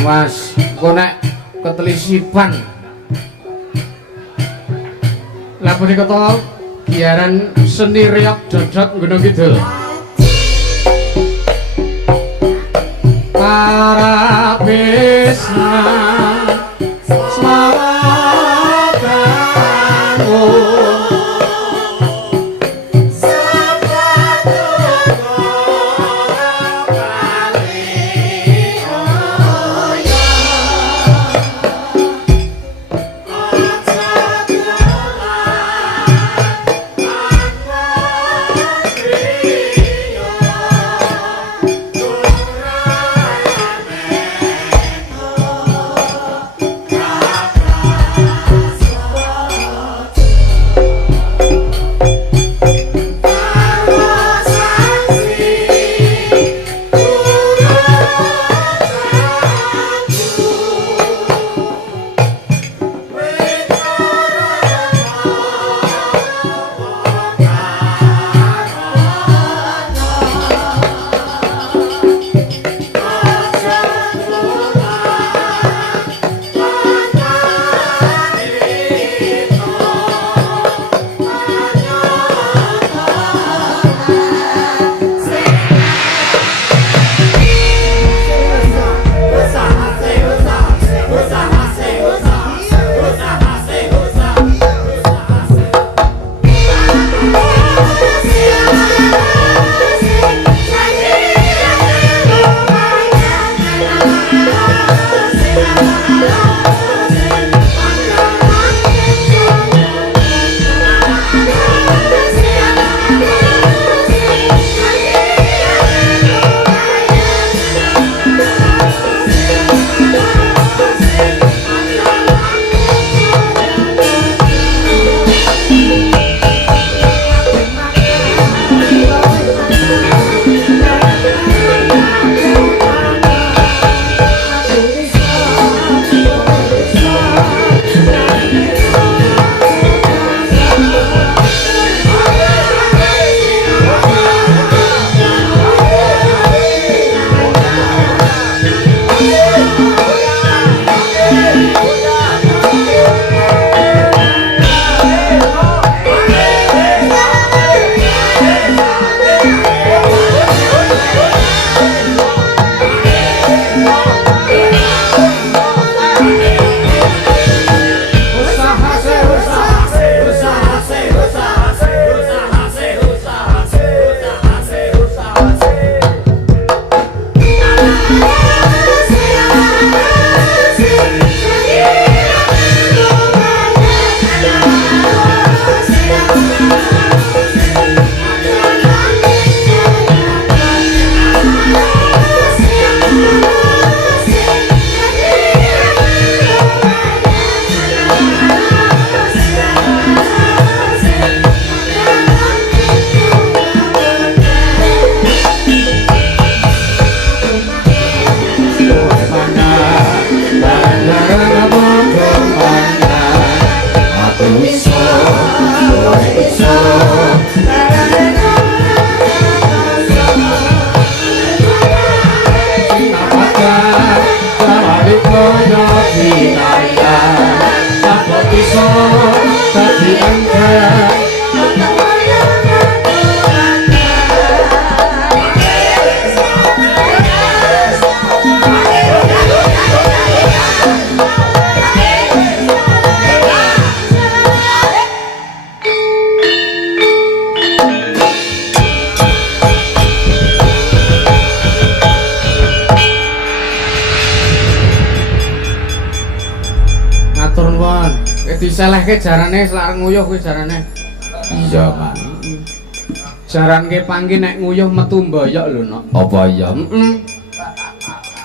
Mas, kok nek ketelisipan. Lah punika to giaran seni reog dodot Gunung Kidul. Para besna selawatanmu diselehke jarane selak nguyuh kuwi jarane. Iya, Pak. Jaranke pangki nek nguyuh metu mboyok lho, Nok. Apa iya?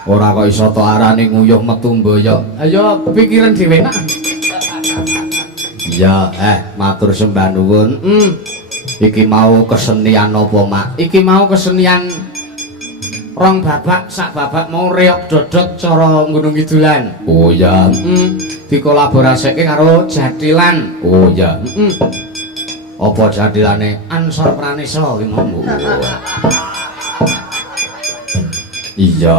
Ora kok iso to arane nguyuh metu mboyok. Ayo pikiran dhewe nak. Iya, matur sembah nuwun. Iki mau kesenian apa, Mak? Iki mau kesenian rong babak, sak babak mau reog dodot cara Gunung Kidulan. Oh ya. Dikolaborasike karo Jatilan. Oh ya. Apa Jatilane Ansor Pranisa ki mau. Iya,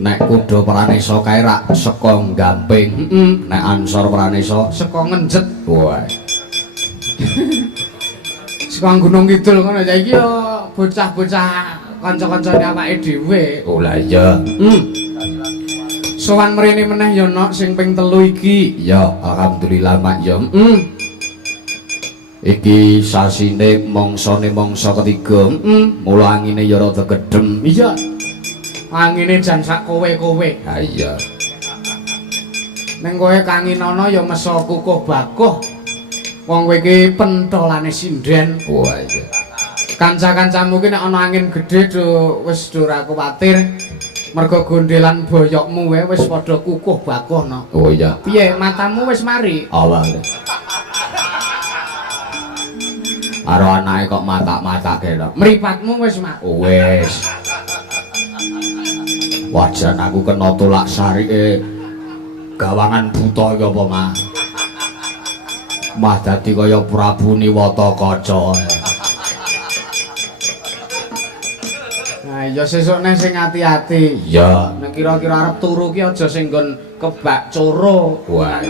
nek kuda pranisa kae rak saka gamping. Nek ansor pranisa saka ngenjet. Wah. Saka Gunung Kidul ngono ya iki yo bocah-bocah kanca-kancane awake dhewe. Oh lah iya. Sowan mrene meneh ya nok sing ping 3 iki. Ya, alhamdulillah Mak ya. Iki sasine mongsane mangsa ketiga. Mula angine ya rada gedhem. Iya. Angine jan sak kowe-kowe. Ha iya. Ning kowe kanginana ya mesa kukuh bakuh. Wong kowe iki pentolane sinden. Wah iya. Kanca-kancamu ki nek ana angin gedhe wis ora kuwatir. Mergo gondelan boyokmu wis padha kukuh bakuh no. Oh iya. Piye matamu wis mari? Awal. Karo anake kok matak-matake lho. Mripatmu wis mak. Wis. Wajan aku kena tolak sarike gawangan buta ya apa mah. Mah dadi kaya Prabu Niwata Kaca. Nah, ya sesukne sing ati-ati. Iya. Nek kira-kira arep turu ki aja sing nggon kebak coro. Wah.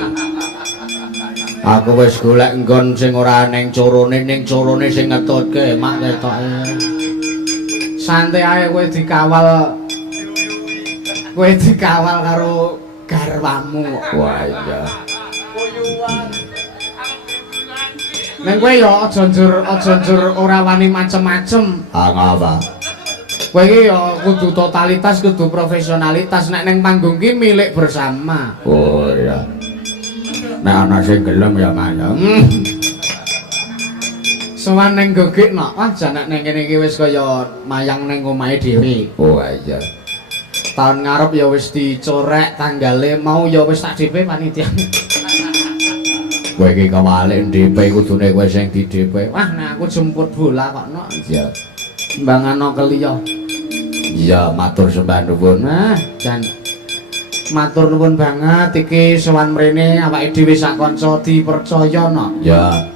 Aku wis golek nggon sing ora ning corone sing ngetutke mak ketoke. Santai ae kowe dikawal. Kowe dikawal karo garwamu. Wah iya. Nek kowe ya aja njur ora wani macem-macem. Ah ngapa? Kowe iki ya kudu totalitas, kudu profesionalitas. Nek ning panggung ki milik bersama. Oh iya. Nek ana sing gelem ya maya. Sowan ning gogek nok, wah jan nek ning kene iki wis kaya mayang ning omahe dhewe. Oh iya. Tahun ngarep ya wis dicorek, tanggale mau ya wis tak DP panitia. Kowe iki kawalik DP kudune kowe sing di DP. Wah nek aku jemput bola kok nok. Iya. Mbangano keliya. Iya, matur sembah nuwun. Nah, jan matur nuwun banget iki sowan mrene awake dhewe sak kanca dipercaya no. Ya.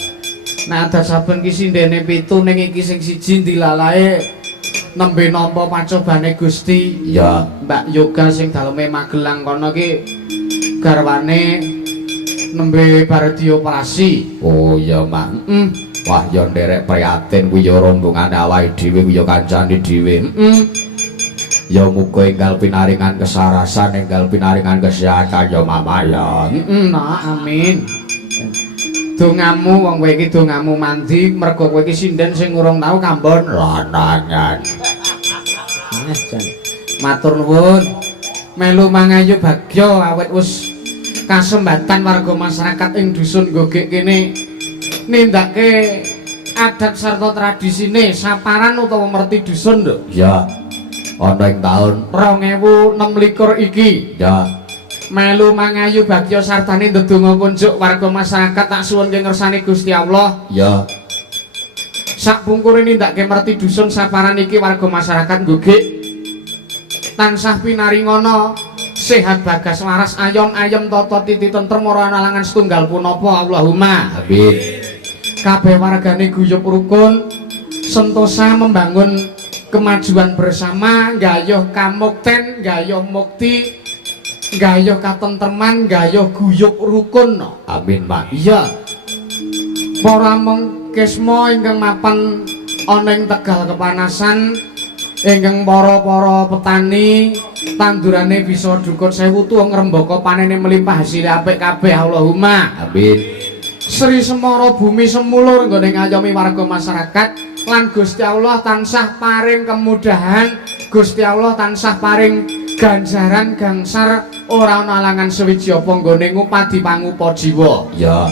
Nek ada saben ki sindene 7 ning iki sing siji dilalae nembe nampa pacobane Gusti. Ya. Mbak Yoga sing daleme Magelang kono ki garwane nembe bar dioperasi. Oh iya, Mak. Wah, ya nderek prihatin kuwi ya rombongane awake dhewe kuwi ya kancane dhewe. Ya muga enggal pinaringan kesarasan, enggal pinaringan kesehatan ya Mama ya. Nah, amin. Dongamu wong kowe iki dongamu mandi mergo kowe iki sinden sing urung tau kambon lanangan. Matur nuwun. Melu mangayu bagya awet wis kasembatan warga masyarakat ing dusun Gogek kene nindake adat sarta tradisine saparan utawa merti dusun lho. Ya. Ana ing taun 2026 iki. Ya. Melu mangayu bagya sartane ndedonga kunjuk warga masyarakat tak suwun ngersani Gusti Allah. Ya. Sak pungkure nindake merti dusun saparan iki warga masyarakat Gogek tansah pinaringana sehat bagas waras ayom-ayom tata titi tentrem ora ana alangan setunggal punapa Allahumma Amin. kabeh wargane guyub rukun sentosa membangun kemajuan bersama gayuh kamukten gayuh mukti gayuh katentreman gayuh guyub rukun no. Amin, Mak. Iya para mengkesmo ingkang mapan ana ing Tegal kepanasan ingkang para petani tandurane bisa dukut 1000 tuwa ngrembaka panene melimpah hasil apik kabeh Allahumma Amin. Sri Semara bumi semulur nggone ngayomi warga masyarakat lan Gusti Allah tansah paring kemudahan Gusti Allah tansah paring ganjaran gangsar ora ana alangan sewiji apa nggone ngupadi pangupa jiwa. Ya.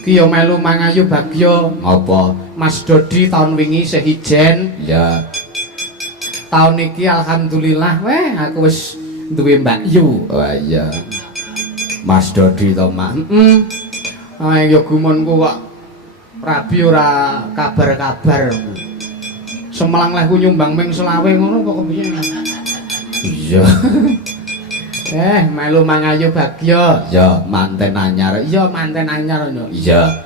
Ki yo melu mangayu bagya Apa? Mas Dodi tahun wingi sehijen. Ya. Tahun iki alhamdulillah weh aku wis duwe Mbak Yu. Oh iya. Mas Dodi to, Mak. Ya gumunku kok rabi ora kabar-kabar. Semelang lehku nyumbang ping 20 ngono kok kepiye. Iya. Melu mangayu bagya. Ya, manten anyar. Iya manten anyar yo. Iya.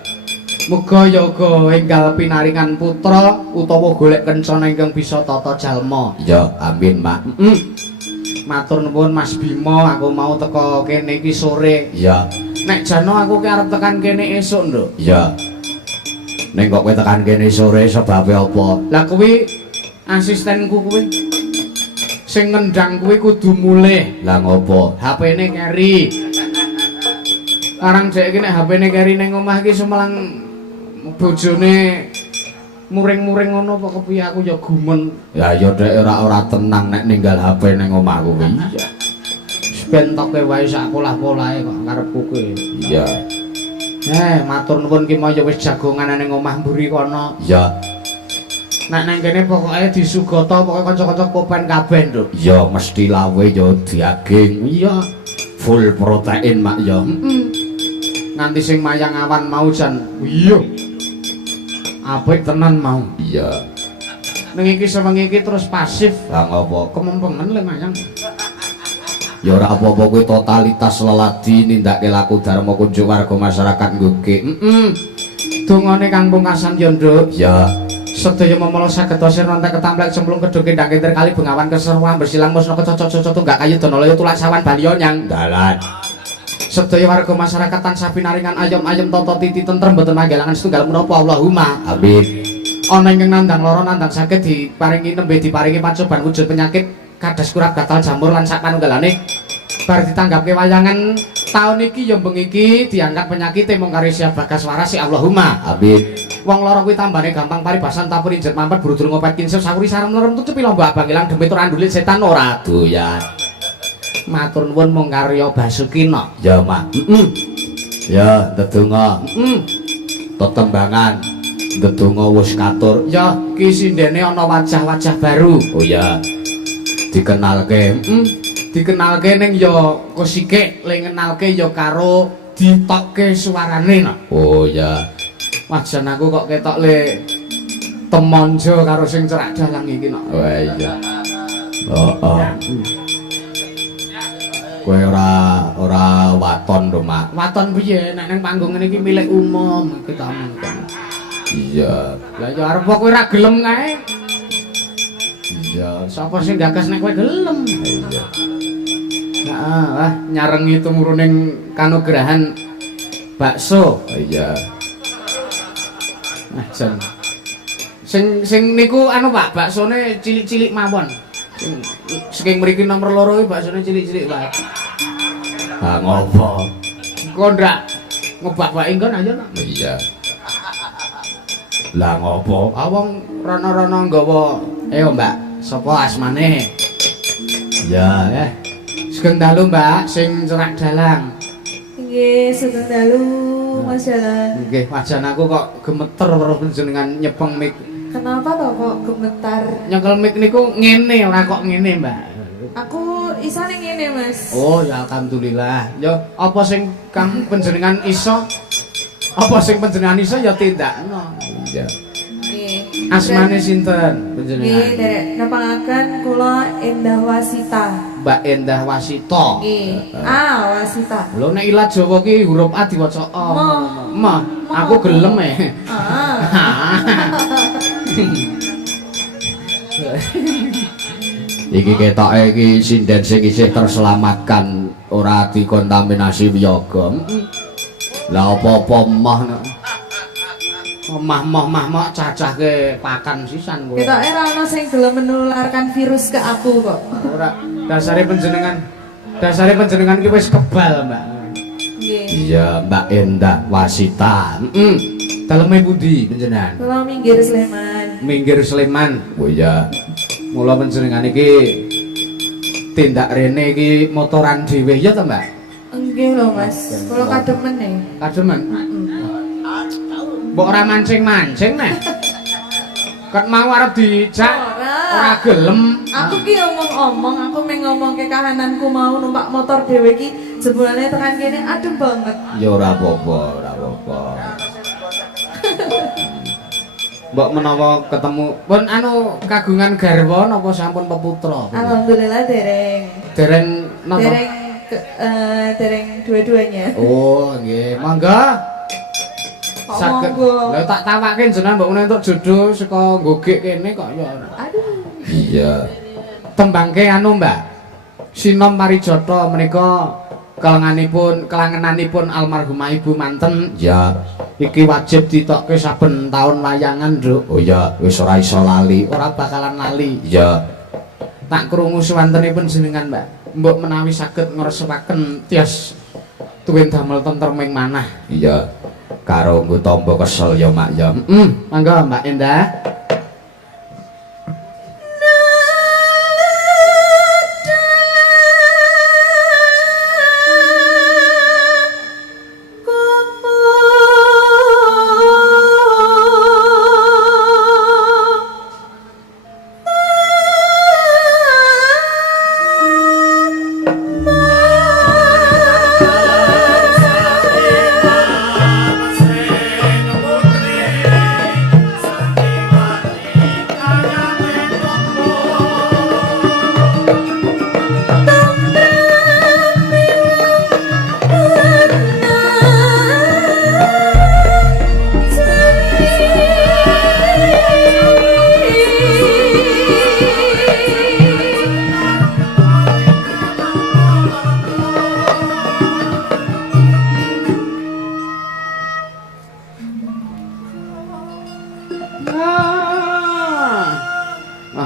Muga yoga enggal pinaringan putra utawa golek kencana ingkang bisa tata jalma. Ya, amin, Mak. Matur nuwun Mas Bima, aku mau teko kene iki sore. Iya. Nek jano aku ki arep tekan kene esuk, Nduk. Iya. Ning kok kowe tekan kene sore sebabe apa? Lah kuwi asistenku kuwi. Sing ngendang kuwi kudu mulih. Lah ngopo? HP-ne keri. Arang dhek iki nek HP-ne keri ning omah iki sumelang bojone muring-muring ngono apa kepiye aku ya gumen. Ya ya dek ora tenang nek ninggal HP ning omahku kuwi. Iya. Bentoke wae sak polah-polahe kok karepku kuwi. Iya. Matur nuwun ki maya wis jagongan ning omah mburi kono. Iya. Nek nang kene pokoke disugata pokoke kanca-kanca kopen kabeh, Nduk. Ya mesti lawe ya daging. Iya. Full protein mak ya. Nganti sing mayang awan mau jan. Iya. Apik tenan mau. Iya. Ning iki sewengi iki terus pasif. Lah ngopo? Kemempengan le mayang. Ya ora apa-apa kuwi totalitas leladi nindake laku dharma kunjuk warga masyarakat nggugik. Dungane Kang Pungkasan ya, Nduk. Ya. Sedaya memala saged dosir nontek ketamplek cemplung kedhe kendang kintir kali bengawan keseruan bersilang musna kecocok-cocok tunggak kayu donolaya tulak sawan baliyo nyang Dalan. sedaya warga masyarakat tansah pinaringan ayem-ayem tata titi tentrem boten manggelangan setunggal menapa Allahumma Amin. ana ingkang nandang lara nandang saged diparingi nembe diparingi pacoban wujud penyakit kados kurap gatal jamur lan sak panunggalane bar ditanggapke wayangan taun iki ya bengi iki diangkat penyakit mung karo Siap Bagas Waras si Allahumma Amin. wong lara kuwi tambane gampang paribasan tapur injet mampet brudul ngopet kinsep sawuri sarem lerem tutupi lomba abang ilang demit ora ndulit setan ora doyan. Matur nuwun mung karya Basukina. Ya mak. Ya ndedonga. Tetembangan ndedonga wis katur. Ya ki sindene ana wajah-wajah baru. Oh ya. Dikenalke. Dikenalke ning ya kesikik le ngenalke ya karo ditokke suarane. Oh ya. Wajan aku kok ketok le temonjo karo sing cerak dalang iki nok. Wah iya. Oh. Kowe ora waton to, Mak. Waton piye nek nang panggung ngene iki milik umum kita mangkon. Iya. Lah ya arep kowe ora gelem kae. Iya. Sapa sing gagas nek kowe gelem? Iya. Nah, nyarengi tumurun kanugrahan bakso. Iya. Nah, jan. Sing niku anu Pak, baksone cilik-cilik mawon. Sing saking mriki nomor 2 iki baksone cilik-cilik, Pak. Ah ngopo? Kok ndak ngebak-bak engkon ayo nak. Iya. Lah ngopo? Wong rono-rono nggawa Mbak, sapa asmane? Ya, Sugeng dalu, Mbak, sing cerak dalang. Nggih, sugeng dalu Mas Jalan. Nggih, wajan aku kok gemeter weruh panjenengan nyepeng mik. Kenapa toh kok gemetar? Nyekel mik niku ngene ora kok ngene, Mbak. Aku isane ngene, Mas. Oh, ya alhamdulillah. Ya apa sing kang panjenengan iso? Apa sing panjenengan iso ya tindakno. iya. Nggih. Asmane sinten Nggih, panjenengan? derek nepangaken kula Endah Wasita. Mbak Endah Wasita. Nggih. Wasita. Lho nek ilat Jawa ki huruf A diwaca O. Mah, aku gelem Iki ketoke iki sinden sing isih terselamatkan ora dikontaminasi wiyaga. Lah apa-apa mah mah cacahke pakan sisan kowe. Ketoke ora ana sing gelem menularkan virus ke aku kok. Ora dasare panjenengan ki wis kebal, Mbak. Nggih. Iya, Mbak Endah Wasita. Daleme pundi panjenengan? Kula minggir Sleman. Minggir Sleman. Oh iya. Mula panjenengan iki tindak rene iki motoran dhewe ya to, Mbak? Nggih lho, Mas. Kula kademen nih. Kademen. Mbok ora mancing-mancing neh. Ket mau arep dijak ora gelem. Aku ki omong-omong, aku meng ngomongke kahananku mau numpak motor dhewe ki jebulane tekan kene adem banget. Ya ora apa-apa, ora apa-apa. Mbok menawa ketemu pun anu kagungan garwa napa sampun peputra? Alhamdulillah dereng. Dereng napa? Dereng dua-duanya. Oh, nggih. Mangga. Saged. Lah tak tawake jenengan mbok entuk jodoh saka nggogek kene kok ya. Aduh. Iya. Tembangke anu, Mbak. Sinom Parijata menika kelangenanipun almarhumah ibu manten. Ya. Iki wajib ditokke saben taun wayangan, Nduk. Oh ya, wis ora iso lali. Ora bakalan lali. Ya. Tak krungu swantenipun jenengan, Mbak. Mbok menawi saged ngresepaken tias tuwin damel tentreming manah. Iya. Karo nggo tampa kesel ya, Mak ya. Mangga, Mbak Endah.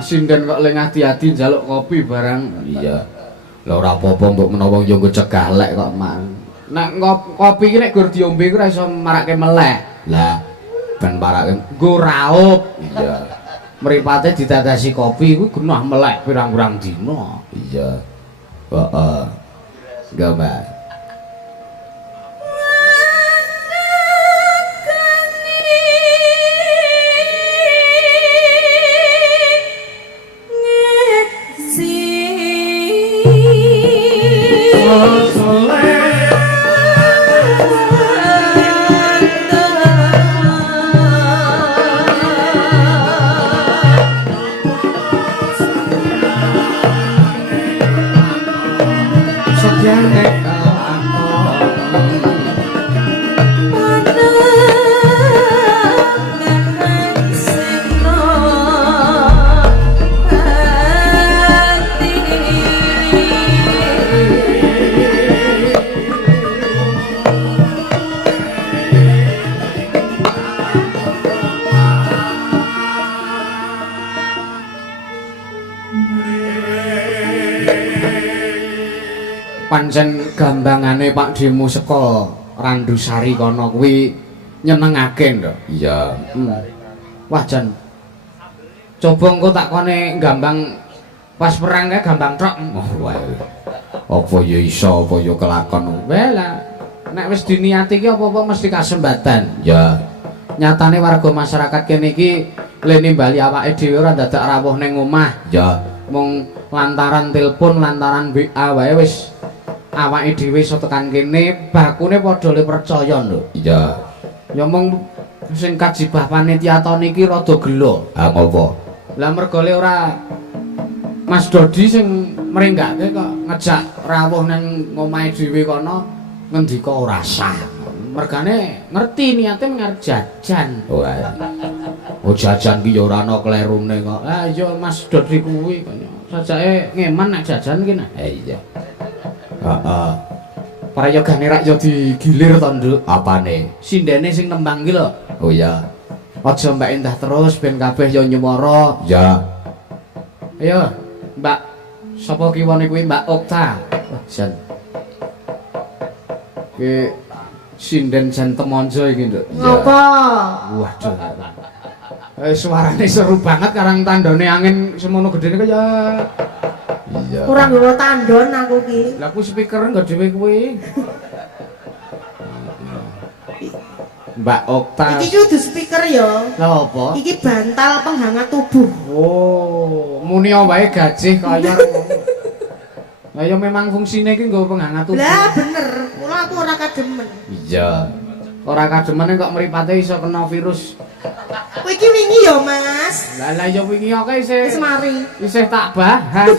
Sinden kok leng ati-ati njaluk kopi barang. Iya. Lah ora apa-apa mbok menawa yo nggo cegah lek kok, Mak. Nek kopi iki nek gur diombe ora iso marake melek. Lah ben parake Nggo raup. iya. Mripate didadasi kopi kuwi genah melek pirang-pirang dina. Iya. Heeh. Enggak, Mbak. Pancen gambangane Pak Demo saka Randusari kono kuwi nyenengake, Nduk. Iya. Wah jan. Coba engko takone gambang pas perang kae gambang tok. Oh, wae. Apa ya iso apa ya kelakon. Wae lah. Nek wis diniati ki apa-apa mesti kasembatan. Ya. Nyatane warga masyarakat kene iki le nimbali awake dhewe ora dadak rawuh ning omah. Ya. Mung lantaran telepon, lantaran WA wae wis awake dhewe iso tekan kene, bakune padha le percaya, Nduk. Iya. Ya mung sing kajibah panitia ton iki rada gelo. Ah ngopo? Lah mergo le ora Mas Dodi sing mrenggake kok ngejak rawuh nang omahe dhewe kono ngendika ora sah. Mergane ngerti niate ngarep jajan. Oh, oh jajan ki ya ora ana klerune kok. Ah iya Mas Dodi kuwi kok. Sajake ngeman nek jajan ki nek. Iya. Heeh. Prayogane rak ya digilir to, Nduk. Apane? Sindene sing nembang ki lho. Oh iya. Aja Mbak Endah terus ben kabeh ya nyuwara. Ya. Ayo, Mbak. Sapa kiwane kuwi Mbak Okta? Wah, jan. Ki sinden jan temonjo iki, Nduk. Ngopo? Waduh. Suarane seru banget karang tandane angin semono gedene kaya. Iya. Kurang nggawa tandon aku ki. Lah ku speaker nggo dhewe kuwi. Mbak Okta. Iki kudu speaker ya. Lah apa? Iki bantal penghangat tubuh. Oh, muni wae gajih kaya. Lah ya memang fungsine iki nggo penghangat tubuh. Lah bener, mula aku ora kademen. Iya. Ora kademene kok mripate iso kena virus. Kowe iki wingi ya, Mas. Lah ya wingi kok isih Wis mari. isih tak bahas.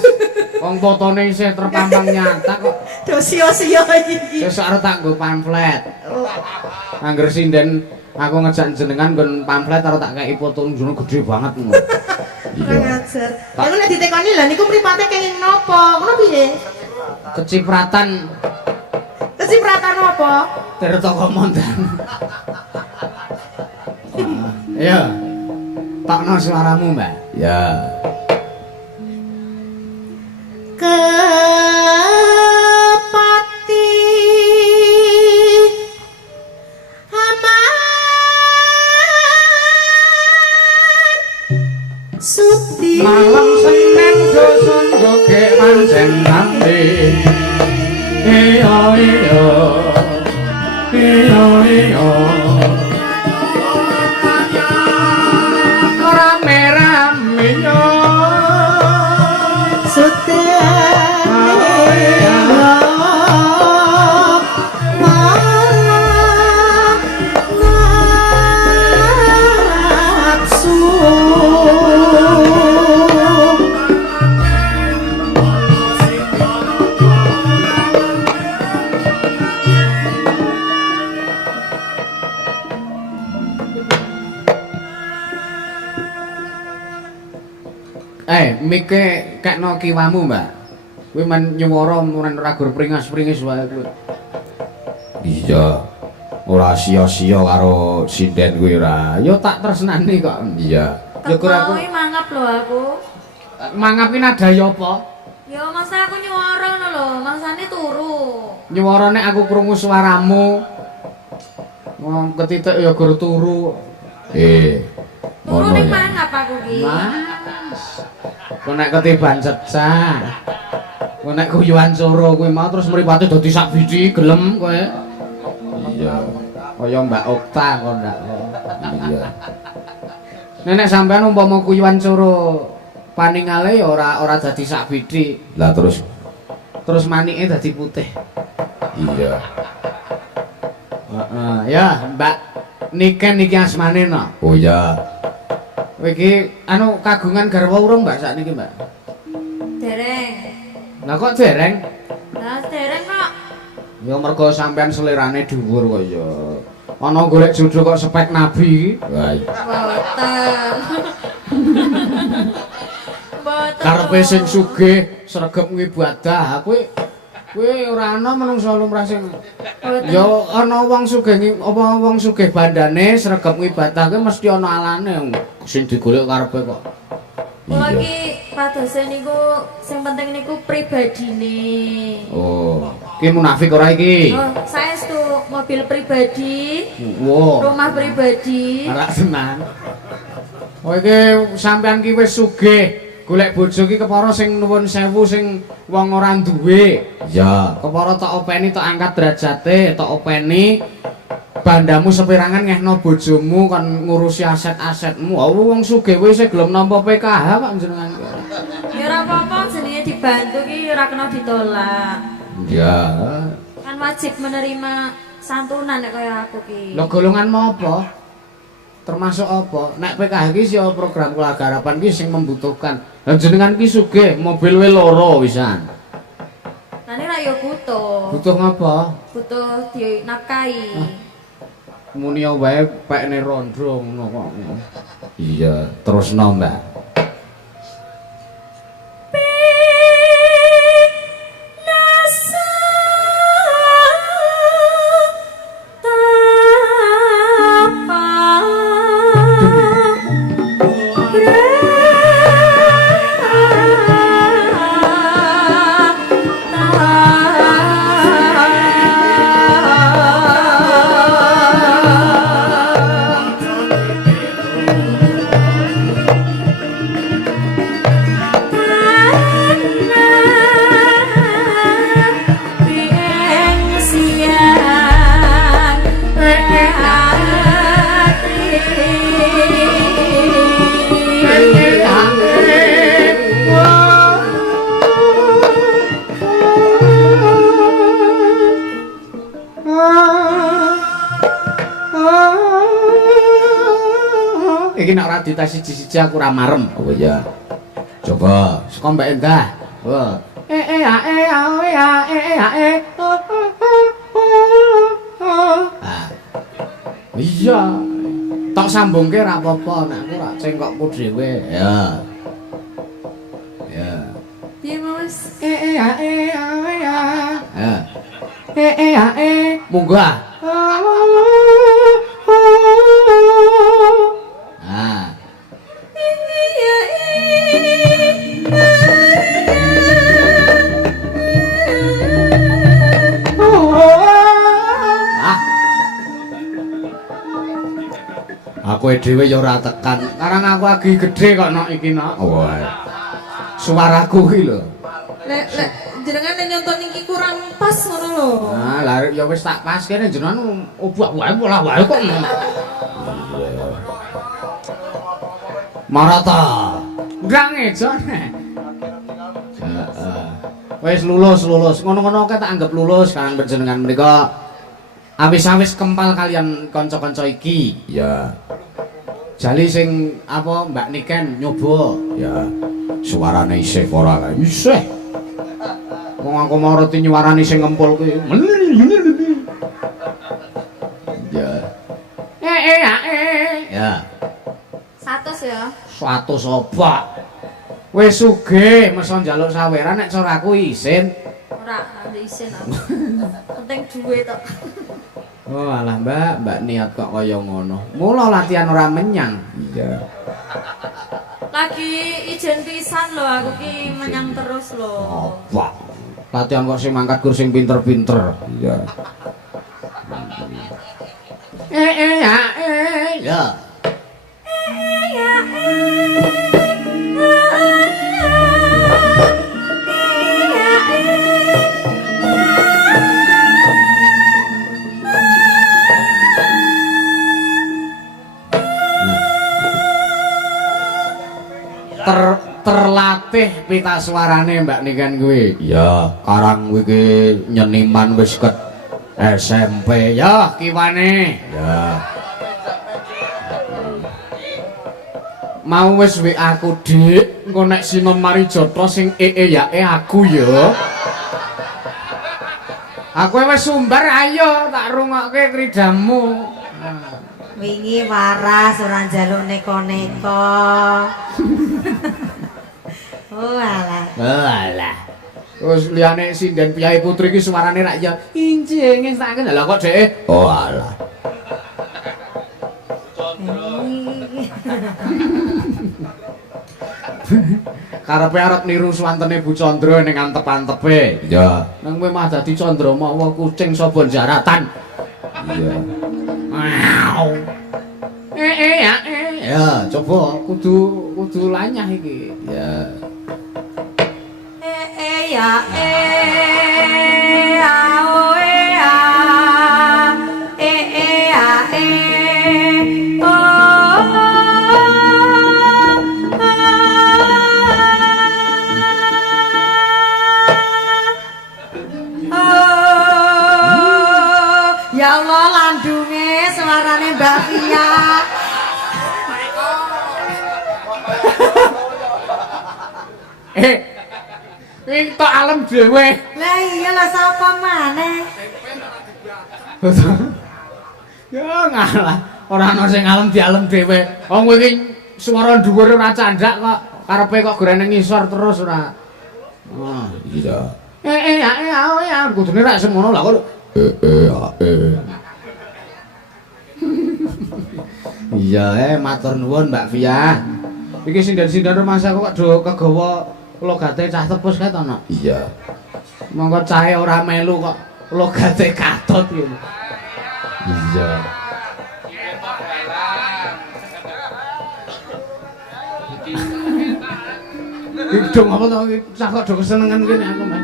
Wong fotone isih terpampang nyata kok. Do sia-sia iki. Sesuk arep tak nggo pamflet. Oh. Angger sinden aku ngejak jenengan nggon pamflet arep tak kei foto njono gede banget ngono. Kurang ajar. Lah nek ditekoni lha niku mripate kenging napa? Ngono piye? Kecipratan Kecipratan apa? Tirta Komandan. Ya. Takno suaramu, Mbak. Ya. Kepati amat suti Malam Senin dosun joge pancen nambe. Iyo iyo. Iyo iyo. Rame-rame yo. suti Mike kekno kiwamu, Mbak. Kuwi men nyuwara muren ora gur pringas-pringis wae kuwi. Iya. Ora sia-sia karo sinden kuwi ora. Ya tak tresnani kok. Iya. Ya gur aku mangap lho aku. mangap iki nadaya apa? Ya masa aku nyuara ngono lho, mangsane turu. Nyuwara nek aku krungu swaramu. Wong ketitik ya gur turu. Turu Ngono ning ya. mangap aku ki. Mas. Kok nek ketiban cecah. Kok nek guyuhan coro kuwi mau terus mripate dadi sak biji gelem kowe. Iya. Kaya Mbak Okta kok ndak. Iya. Nek sampean umpama kuyuhan coro paningale ya ora dadi sak biji. Lah terus Terus manike dadi putih. iya. Heeh, ya Mbak Niken iki asmane no. Oh ya. Kowe iki anu kagungan garwa urung Mbak sakniki Mbak? Dereng. Lah kok dereng? Lah dereng kok. Ya mergo sampean selirane dhuwur kok ya. Ana golek jodoh kok spek nabi. Wah. Boten. Boten. Karepe sing sugih sregep ngibadah. Kowe ora ana menungsa lumrah sing Boten. ya ana wong sugih apa wong sugih bandane sregep ngibadah kuwi mesti ana alane sing digolek karepe kok. Kula Iya. ki padose niku sing penting niku pribadine. Oh, ki munafik ora iki? Oh, saestu mobil pribadi, Wo. rumah pribadi. Ora tenan. Oh iki sampean ki wis sugih. Golek bojo ki kepara sing nuwun sewu sing wong ora duwe. Ya. Kepara tak openi tak angkat derajate, tak openi bandamu sepirangan ngehno bojomu kon ngurusi aset-asetmu. Oh wong sugih wis gelem nampa PKH Pak jenengan. Ya ora apa-apa jenenge dibantu ki ora kena ditolak. Ya. Kan wajib menerima santunan nek kaya aku ki. Lho golonganmu apa? Termasuk apa? Nek PKH ki sih program keluarga harapan ki sing membutuhkan. Lah jenengan ki sugih, mobil we loro wisan. Nane ra yo butuh. Butuh ngapa? Butuh dinafkahi. Muni wae pekne rondo ngono kok. Iya, terusno, Mbak. Iki nek ora dites siji-siji aku ora marem. Oh ya. Coba. Saka Mbak Endah. Wah. Iya. Tak sambungke ora apa-apa nek aku ora cengkokku dhewe. Ya. Piye Mas? Ya. Monggo ah. Ah. Aku dhewe ya ora tekan. Karang aku lagi gede kok nok iki nok. Wah. Suaraku iki lho. Lek jenengan nonton iki kurang pas ngono lho. Nah, lah ya wis tak pas kene jenengan obak wae pola wae kok. Marata. Ndang ejone. Wis lulus. Ngono-ngono tak anggap lulus karang panjenengan menika awis-awis kempal kalian kanca-kanca iki. Ya. Jali sing apa Mbak Niken nyoba. Ya. Suarane isih ora kae. Isih. Wong aku mau reti nyuarani sing ngempul kuwi. Ya. Ya. 100 ya. 100 obak. Wis sugih mesa njaluk saweran nek cara aku isin. Ora, ada isin aku. Penting duwe tok. Oh alah Mbak niat kok kaya ngono. Mula latihan ora menyang. Iya. Lagi ijen pisan lho aku ki menyang terus lho. Apa? Latihan kok sing mangkat gur sing pinter-pinter. Iya. Ya. Terlatih pita suarane Mbak Niken kuwi. Ya, karang iki nyeniman wis ket SMP Ya kiwane. ya. Mau wis WA aku Dik, engko nek Sinom Marijata sing ya aku ya. Aku wis sumbar ayo tak rungokke kridamu. Wingi waras ora njaluk neko-neko. Oh alah. Alah. Terus liyane sinden Piyai Putri iki suarane rak ya injing ngestaken lha kok dhek. Oh alah. Karepe arep niru swantene Bu Chandra ning antep-antepe. Ya. Nang kowe mah dadi Chandra mawa kucing sapa jaratan. Iya. Wow. Ya, coba kudu lanyah iki. Ya. Ya ao a Ya Allah landunge suarane Mbak Fia. Kuwi tok alam dhewe. Lah iya lah sapa maneh? Ya ngalah, ora ana sing alam di alam dhewe. Wong kowe iki swara dhuwur ora candhak kok. Karepe kok gorene ngisor terus ora. Wah, Iya. ya, kudune rak semono lah kok. Iya, matur nuwun Mbak Fia. Iki sinden-sinden rumah aku kok do kegawa logate cah tepus kae to, Nok. Iya. Monggo cahe ora melu kok logate katut gitu. Iya. Iki dong apa to iki cah kok do kesenengan kene aku, Mas.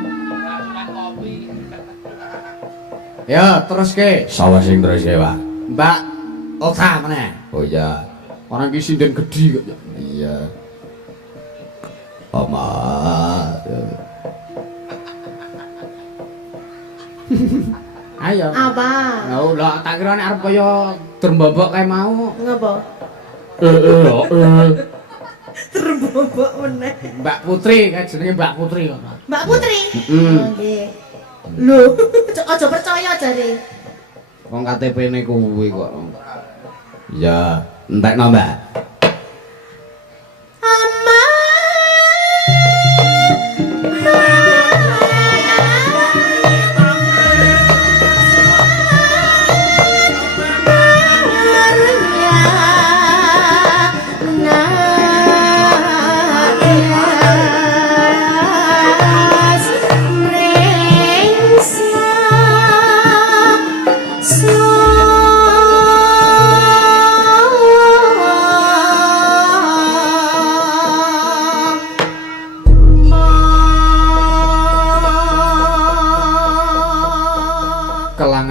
Ya, terus ke Sawah sing terus ya, Pak. Mbak Ota meneh. Oh iya. Orang iki sinden gedhi kok. Iya. Oma. Ayo. Apa? Ya ulah tak kira nek arep kaya dermbobok kae mau. Ngapa? Terbobok meneh. Mbak Putri kae jenenge Mbak Putri kok. Mbak Putri. Heeh. Oh nggih. Lho, aja percaya jare. Wong KTP-ne kuwi kok. Ya, entekno, Mbak. Ama.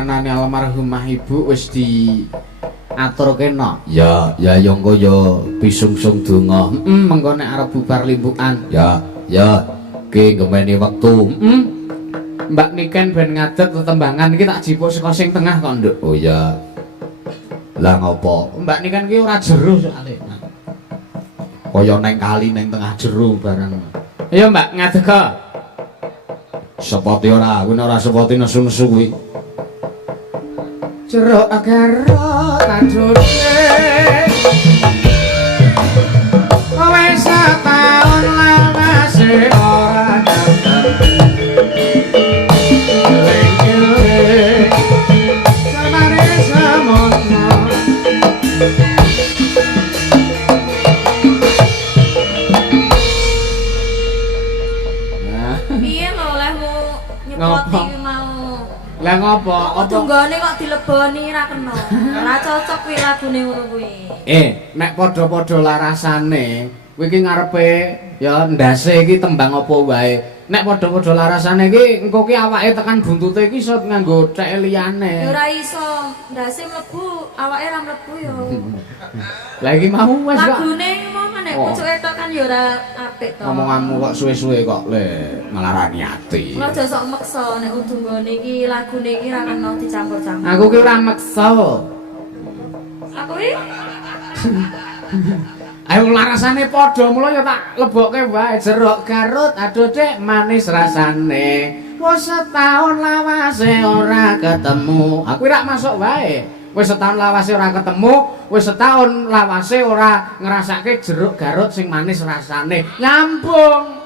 ngenani almarhumah ibu wis diaturke no. Ya engko ya pisungsung donga. Mengko nek arep bubar limbukan. Ya ki ngemeni wektu. Mbak Niken ben ngadet tetembangan iki tak jipuk saka sing tengah kok, Nduk. Oh ya. Lah ngopo? Mbak Niken ki ora jero soalé. Kaya neng kali neng tengah jero barang. Ayo Mbak ngadeg kok. Sepoti ora, kuwi ora sepoti nesu-nesu kuwi. Jeruk garot kadone wis setahun lawase ora dateng eling-eling samare samono Piye lho olehmu nyepoti Ngopo? kuwi mau? lah ngopo Kok tunggone kok dileboni ra kena. Ora cocok kuwi lagune ngono kuwi. nek padha-padha larasane kowe iki ngarepe ya ndase iki tembang apa wae nek padha-padha larasane iki engko ki awake tekan buntute iki iso nganggo cek liyane Ya ora iso, ndase mlebu, awake ra mlebu ya. lah iki mau wis kok Lagune mau nek Oh. pucuke tok kan ya ora apik to. ngomonganmu kok suwe-suwe kok le ngelarani ati Ora aja sok meksa nek udunggone iki lagune iki ra kena dicampur-campur. aku ki ora meksa Aku iki ayo larasane padha mula ya tak lebokke wae jeruk garut aduh Dek manis rasane wis setahun lawase ora ketemu aku ora masuk wae wis setahun lawase ora ketemu wis setahun lawase ora ngrasake jeruk garut sing manis rasane nyambung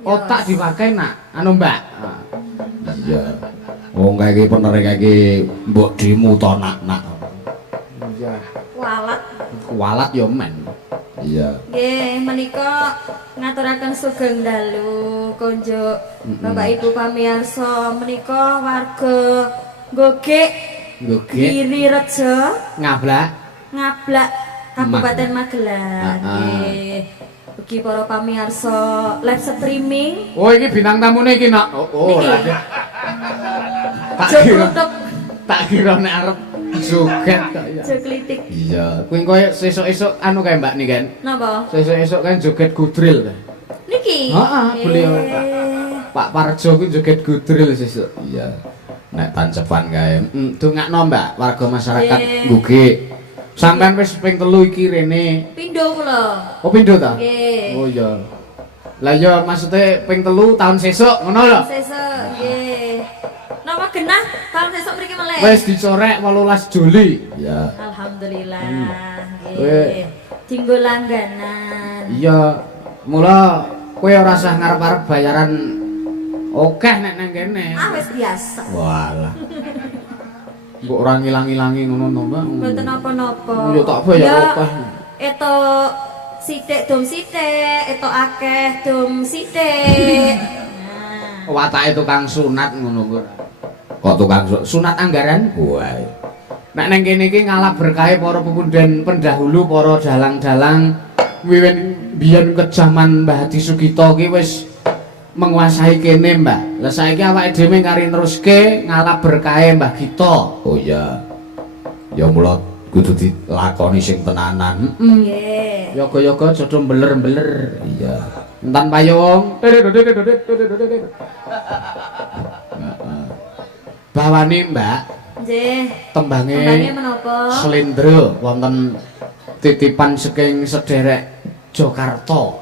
otak dipakai nak anu Mbak Iya. Wong kae iki pener kae iki mbok dimu to nak-nak. iya walat. kualat ya men Iya. Nggih, menika ngaturaken sugeng dalu konjo Bapak Ibu pamirsa menika warga Gogek Gogek Giri Rejo ngablak Ngablak Kabupaten Magelang. Ah. Nggih. Ugi para pamirsa live streaming oh iki bintang tamune iki nak oh Niki. lah tak Jo kira Kluthuk, tak kira nek arep joget kok ya Jo Klitik. Iya. kuwi koyo sesuk-esuk anu kae Mbak nih kan Napa? sesuk-esuk kan joget gudril Niki. Heeh, beliau, Pak. Eh, Pak Parjo kuwi joget gudril sesuk Iya. Nek tancepan kae. dongakno Mbak warga masyarakat Nggih. Gugik sampean wis ping 3 iki rene Pindho kula. oh pindho ta Nggih. oh iya lah ya maksudnya ping 3 tahun sesuk ngono lho Sesuk nggih. Napa genah tahun sesuk mriki meleh? wis dicorek 18 Juli Iya. Alhamdulillah Kowe- nggih. Dinggo langganan. iya mula kowe ora usah ngarep-arep bayaran akeh nek nang kene Ah wis biasa. Walah. mbok ora ngilang-ilangi ngono to Mbak Mboten napa-napa. Ya tak bayar akeh. Eto sithik dom sithik, eto akeh dom sithik. Nah. watake tukang sunat ngono kuwi Kok tukang sunat anggaran Wae. nek nang kene iki ngalap berkahe para pemunden pendahulu para dalang-dalang wiwit biyen ke jaman Mbah Hadi Sugito ki wis menguasai kene Mbak. Lah saiki awake dhewe ngari neruske ngalap berkahe Mbah Gito. Oh iya. Ya mula kudu dilakoni sing tenanan. Nggih. Yoga-yoga aja mbeler-mbeler. Iya. Entan payung. Bawani Mbak, Nggih. tembange Tembange menapa? Slendra wonten titipan saking sederek Jakarta.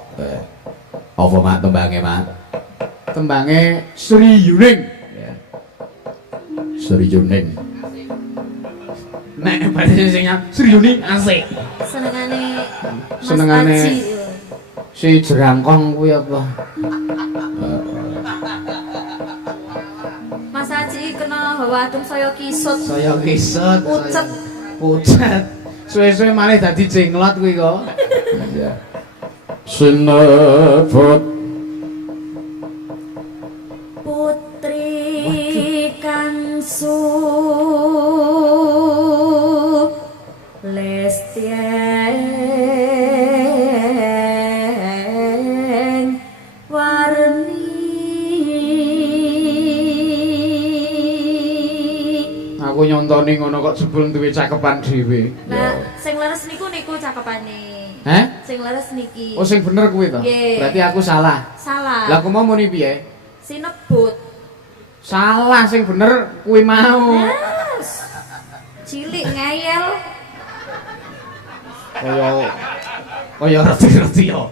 Apa mak tembange mak? Tembange Sri Yuning. Sri Yuning. Nek bahasa sing Sri Yuning asik. Senengane Mas Senengane- Aji. Si jerangkong kuwi apa? Mas Aji kena hawa adem saya kisut. Saya kisut. Pucet. Pucet. Suwe-suwe malih dadi jenglot kuwi kok. Iya. Sinebut Putri Kansu Lestieng Warni aku nyontoni ngono kok jebul duwe cakepan dhewe. Lah, sing leres niku cakepane. Heh? Sing leres niki. Oh sing bener kuwi to. Nggih. Berarti aku salah. Salah. Lah aku mau muni piye? Sinebut. Salah sing bener kuwi mau. Yes. Cilik ngeyel. Kaya reti-reti yo.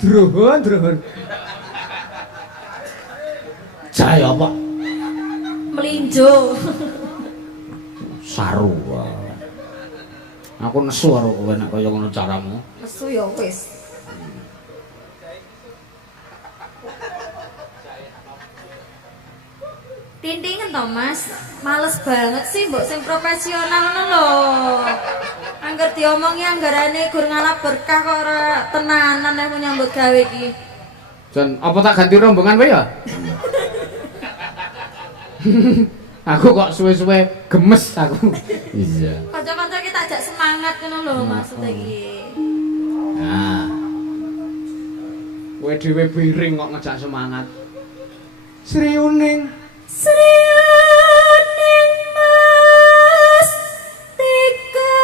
Druhun. Jaya apa? Melinjo. Saru. Aku nesu karo kowe nek kaya ngono caramu. Nesu ya wis. Tintingan toh Mas, males banget sih mbok sing profesional ngono lho. Angger diomongi anggarane gur ngalap berkah kok ora tenanan aku nyambut gawe iki. Jan, apa tak ganti rombongan wae ya? Aku kok suwe-suwe gemes aku. Iya. Kanca-kanca iki tak ajak semangat ngono lho maksud iki. Nah, Kowe dhewe biring kok ngejak semangat. Sriuning Mas Tika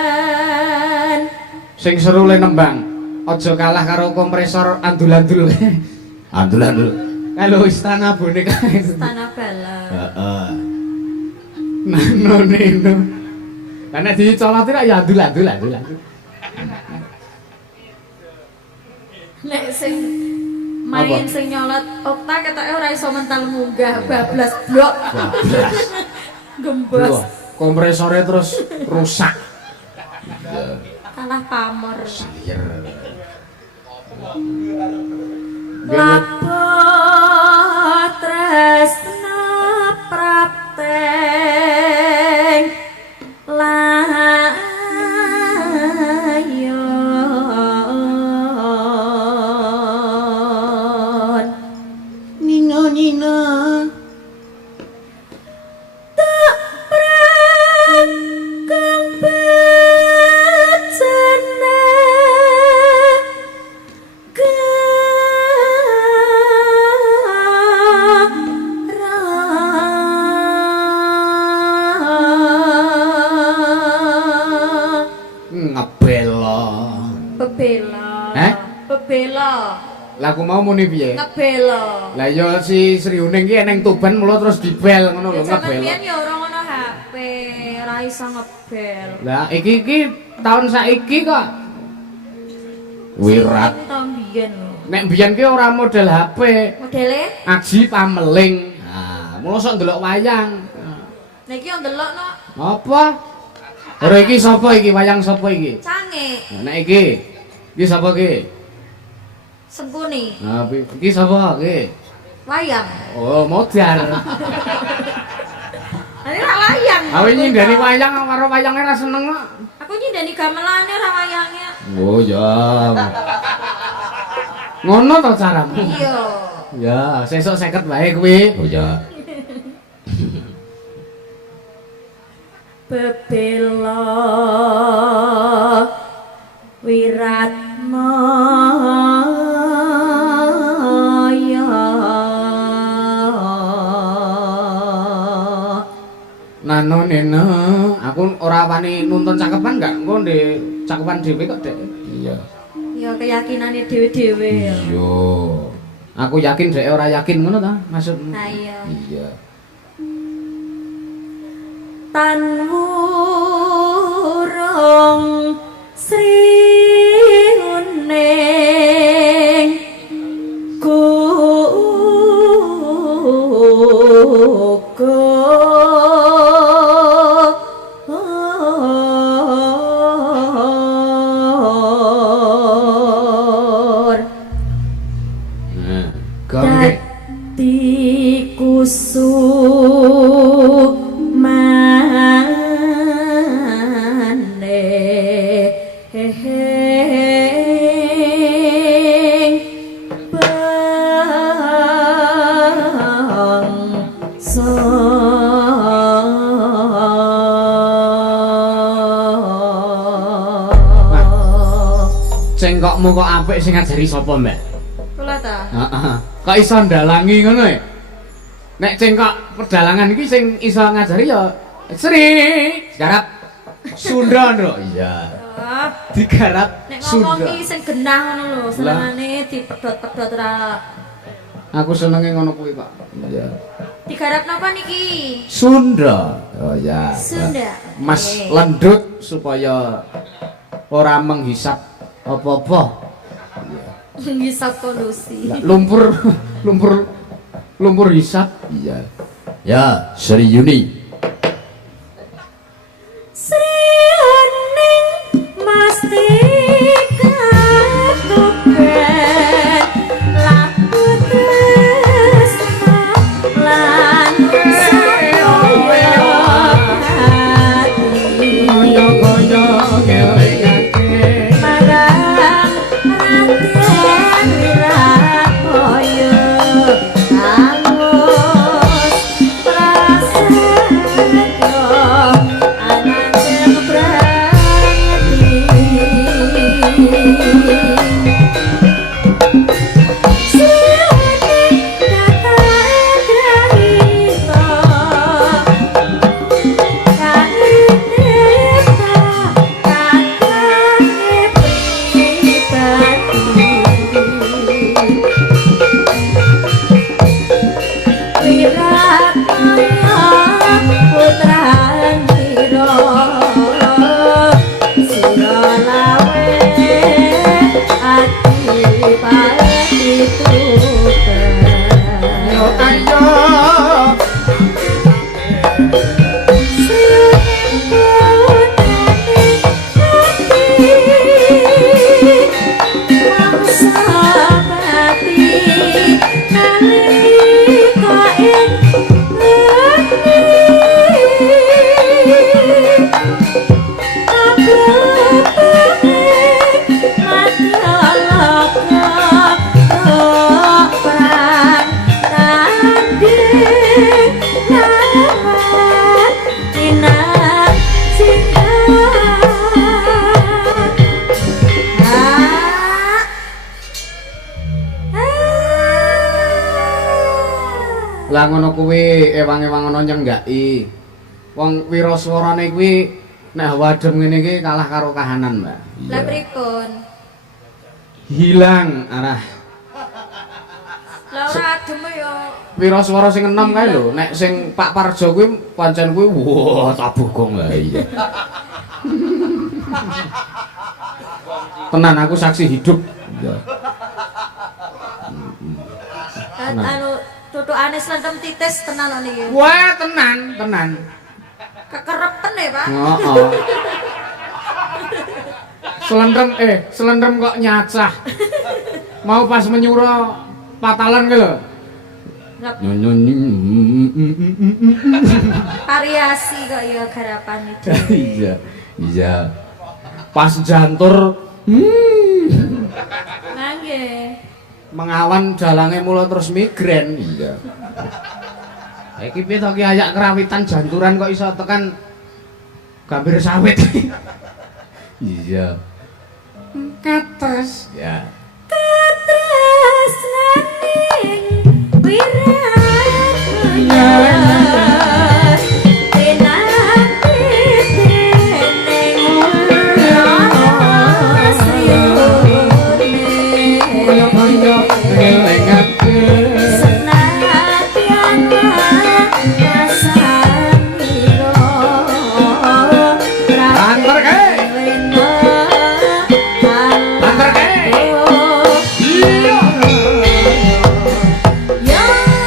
Tuban. sing seru le nembang. Aja kalah karo kompresor andul-andul. andul-andul. Kalau istana boneka. Istana Bala. Heeh. Nano neno. Lah nek dicoloti ya andul-andul. Nek sing main sing nyolot okta ketoke ora iso mental munggah bablas blok. Gembos. Wah, kompresornya terus rusak. Kalah pamor. Liar. Lapo tresna prapteng layon Nina tak prak kang becana Ngebelo. Bebela. Heh? Bebela. Lah aku mau muni piye? Ngebela. Lah ya si Sriuning ki eneng Tuban mulo terus dibel ngono lho Zaman ngebelo. biyen ya ora ngono HP, ora iso ngebel. Lah iki tahun saiki kok Wirat. Sing tahun biyen lho. nek mbiyen ki ora model HP, Modele aji pameling. Nah, mulo sok ndelok wayang. niki yo ndelokno Apa? Ora iki sapa iki wayang sapa iki? cange Nah, nek iki sapa iki? sengkuni Nah, iki sapa iki? wayang. Oh, modal. Ini ra wayang. Awe nyindani wayang karo wayange ra seneng kok. Aku nyindani gamelane ra wayangnya. Oh ya. Ngono to caramu? Iya. Ya, sesuk 50 wae kuwi. Oh ya. Bebela wiratma Nano nene, aku ora wani nuntun cakepan enggak? Engko ndek cakepan dhewe kok, Dek. Iya. ya keyakinane dhewe-dhewe ya. Iya. Aku yakin Dek ora yakin ngono ta maksudmu? Nah iya. Iya. Tan wurung sriuning dadi kusuman Cengkokmu kok apik sing ngajari sapa, Mbak? Kula ta. Heeh. Kok iso ndalangi ngono ya? Nek cengkok pedalangan iki sing iso ngajari ya Sri. Garap Sunda, Nduk. Iya. Ah, Digarap nek ngomong Sunda. iki sing genah ngono lho, senengane dipedhot-pedhot ra. Aku senenge ngono kuwi, Pak. Iya. Digarap napa niki? Sunda. Oh ya. Sunda. Mas Oke. lendut supaya ora menghisap apa-apa. Ngisap polusi. Lumpur lumpur hisap. Iya. Ya, Sri Yuni. Sriyoning mastika tuben laku tresna lan sayoyo hati Kaya gelengake marang raden wirakoyo angus prasetyo ananjeng prangeti sriyoning katae grahita yo ayo lah ngono kuwi ewang-ewang ana nyenggaki. Wong wiraswarane kuwi nek wadem ngene iki kalah karo kahanan, Mbak. Lah pripun? Hilang arah. Lah ora adem ya. Wiraswara sing enom kae lho, nek sing Pak Parjo kuwi pancen kuwi wah tabugong lah iya. Tenan aku saksi hidup. Iya. Anu tutukane slentem titis tenan lho niki. Wah, tenan. Kekerepen ya, Pak. Heeh. Selendrem kok nyacah. Mau pas menyuro patalan ke lho. Nyonyi. Variasi kok ya garapan itu. Iya. Pas jantur Nggih. mengawan dalange mula terus migren. Iya. Iki piye to ki ayak kerawitan janturan kok iso tekan gambir sawit. Iya. Kates. Ya. Tresnaning wiratnya pinanti dening Kaya ngelengake. senadyan rasaniro Banter kae. Banter kae. Iya. yang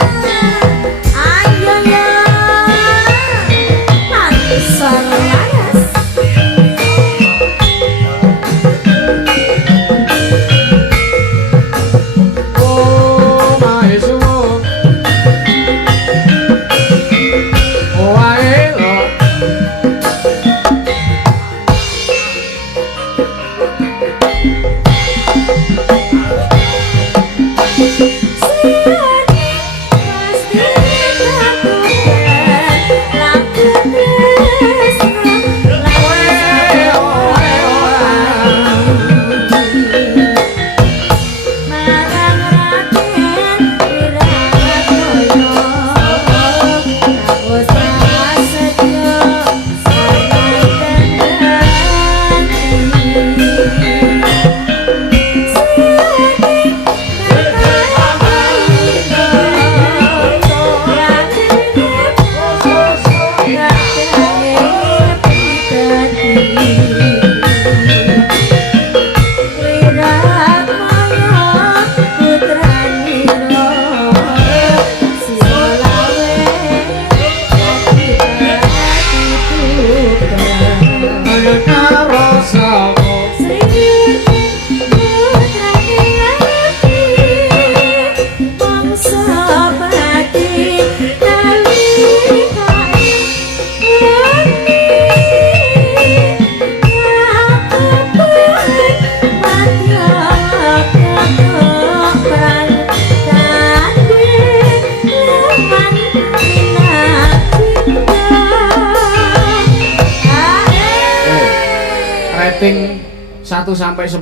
rating 1 sampai 10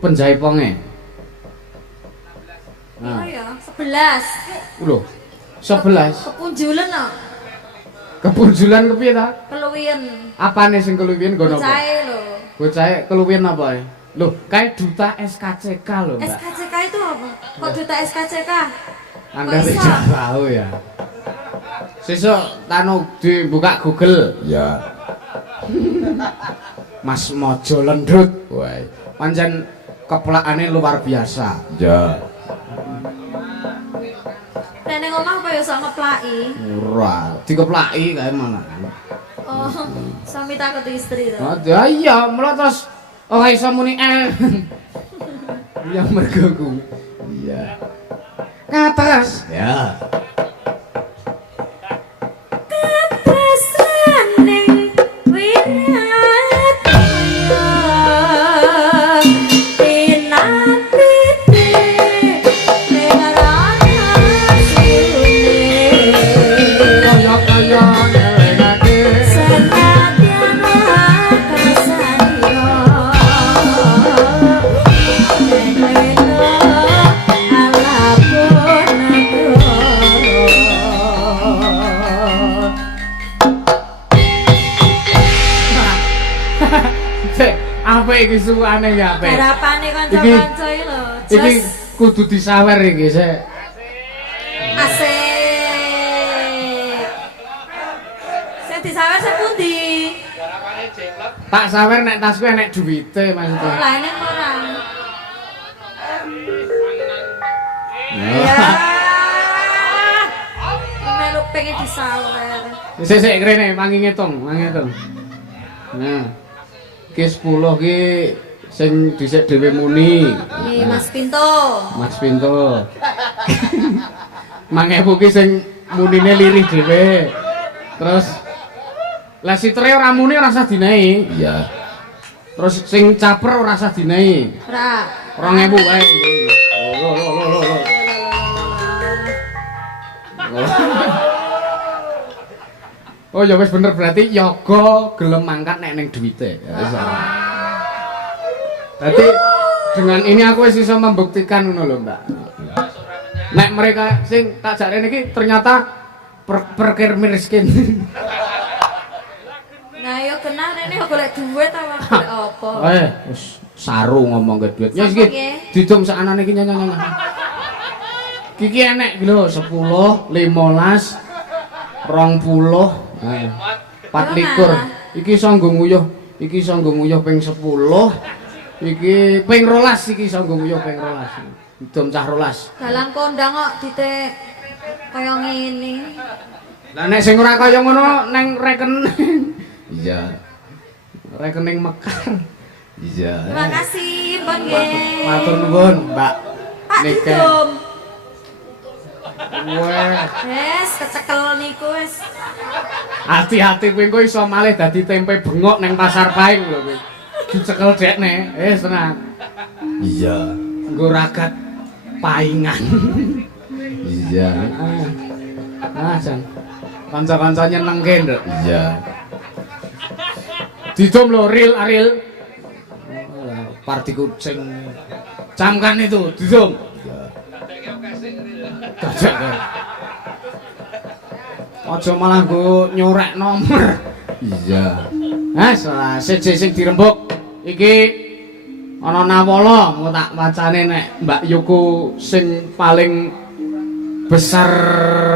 penjaiponge. Iya ya, 11. Lho, 11. Kepunjulan no. Kepunjulan kepiye ta? Keluwian. Apane sing keluwian nggo napa? Bocahe lho. Bocahe keluwian apa ya? Lho, kayak duta SKCK lho, Mbak. SKCK itu apa? Kok duta SKCK? Anda Kok iso? tidak tahu ya. Sesuk tanu dibuka Google. Ya. Mas Mojo Lendut. Wah. Pancen keplakane luar biasa. Ya. Nek ning omah apa ya iso ngeplaki? Ora, dikeplaki kae malah. Oh, suami takut istri to. Oh, ya iya, mula terus ora iso muni Ya mergo kuwi. Iya. Ngatas. Ya. Kepresaning wirat pinapite lengarana sune Kaya-kaya ngelengake senadyan kasaniyo leno alapun Cek, apa iki suwane ya, Pe? Harapane kanca-kanca iki lho. Iki Jos kudu disawer iki, Sek. asik. Sing disawer sing pundi? Tak sawer nek tasku enek duwite maksudnya. Lah ini ora. Ya. Ya. Melu pengen disawer. Sik krene mangi ngitung. Nah. Ki 10 ki sing dhisik dhewe muni. Nih Mas Pinto. Mas Pinto. 5.000 ki sing munine lirih dhewe. Terus lah sitre ora muni ora usah dinehi. Iya. Terus sing caper ora usah dinehi. Ora. 2.000 wae. Loh. Oh ya wis bener berarti yoga gelem mangkat nek ning duwite. Ya wis. Dadi dengan ini aku wis iso membuktikan ngono lho, Mbak. Nek mereka sing tak jarene iki ternyata perkir miskin. Nah, yo kenal rene yo golek duit apa golek apa? Wis saru ngomong ke duit. Ya Sapa iki nggih? didum sakanane iki nyanyi. Kiki enek lho 10, 15, 20. Nah, 24. Iki iso nggo nguyuh. Iki iso nggo nguyuh ping 10. Iki ping 12 iki iso nggo nguyuh ping 12. Didum cah 12. Dalang kondang kok titik kaya ngene. Lah nek sing ora kaya ngono neng rekening. Iya. Rekening mekar. Iya. Terima kasih, Mbak nggih. Matur nuwun, Mbak. Pak Nike. Didum. Wah, Wes kecekel niku wis. hati-hati kowe engko iso malih dadi tempe bengok neng pasar Paing lho kowe. Dicekel dekne. Tenang. Iya. Nggo ragat paingan. Iya. Jan. Kanca-kanca nyenengke, Nduk. Iya. Didum lho Aril. Parti kucing. Camkan itu, didum. Gajak. Aja malah nggo nyorek nomor. Iya. Salah siji sing dirembuk iki ana nawala engko tak wacane nek Mbak Yuku sing paling besar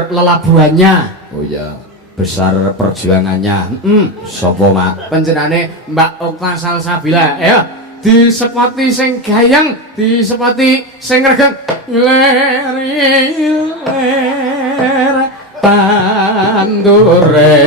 lelabuhannya. Oh iya. Besar perjuangannya. Sopo, Mak? Panjenengane Mbak Okta Salsabila. Ayo disepati sing gayang, disepati sing regeng. Ler tandure.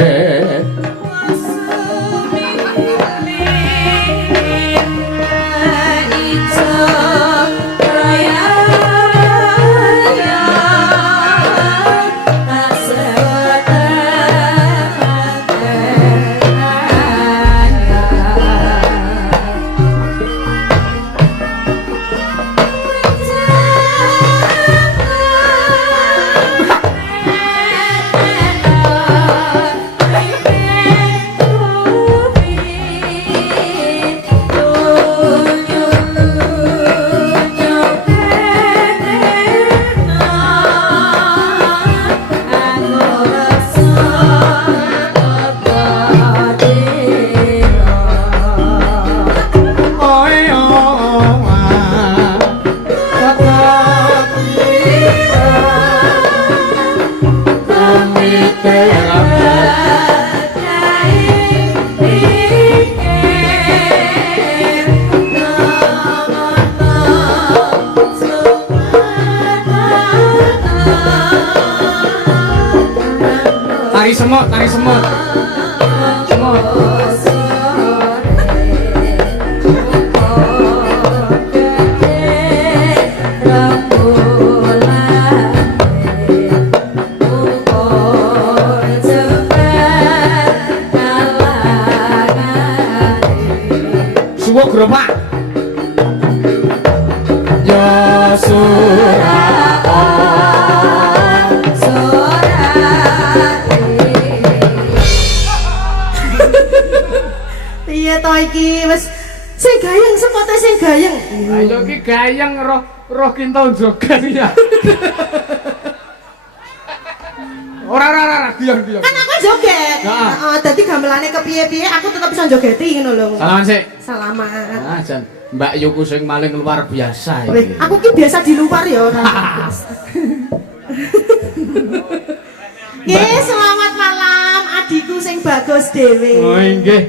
semut, tari semut. Semut. Suwo gerobak. Ya Surata. Iya to iki wis sing gayeng sepote sing gayeng. Ayo ki gayeng roh kinto joget ya. Ora guyon. Kan aku joget. Heeh. Heeh, dadi gamelane kepiye-piye aku tetep bisa jogeti ngono lho. Salaman sik. Salaman. Ah, jan Mbak Yuku sing maling luar biasa Weh, iki. aku ki biasa di luar ya ora. Selamat malam adikku sing bagus dhewe. Oh nggih.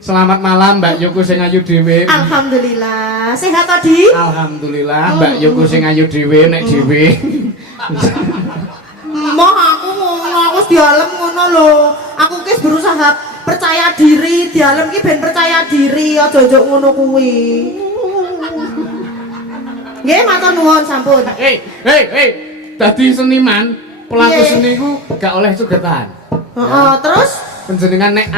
Selamat malam Mbak Yuku sing ayu dhewe. Alhamdulillah. Sehat to, Di? Alhamdulillah Mbak Yuku sing ayu dhewe nek dhewe. Moh aku ngono, aku wis dialem ngono lho. Aku ki berusaha percaya diri, dialem ki ben percaya diri, aja njok ngono kuwi. Nggih, matur nuwun sampun. Dadi seniman, pelaku Iya. seni ku gak oleh sugetan. Heeh, terus Panjenengan nek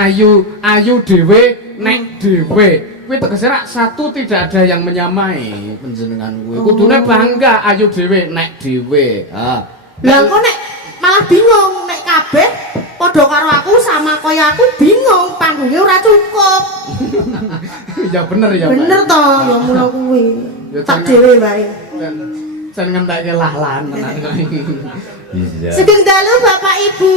ayu dhewe, nek dhewe. Kuwi tegese rak satu tidak ada yang menyamai panjenengan kuwi. Kudune bangga ayu dhewe nek dhewe. Ha. lah kok nek malah bingung nek kabeh padha karo aku sama kaya aku bingung panggungnya ora cukup. Ya bener ya, Pak. Bener to, ya mula kuwi. Ya, Tak jangan- dhewe wae. Jan ngentekke lah-lahan tenan kok. Iya. Sugeng dalu Bapak Ibu.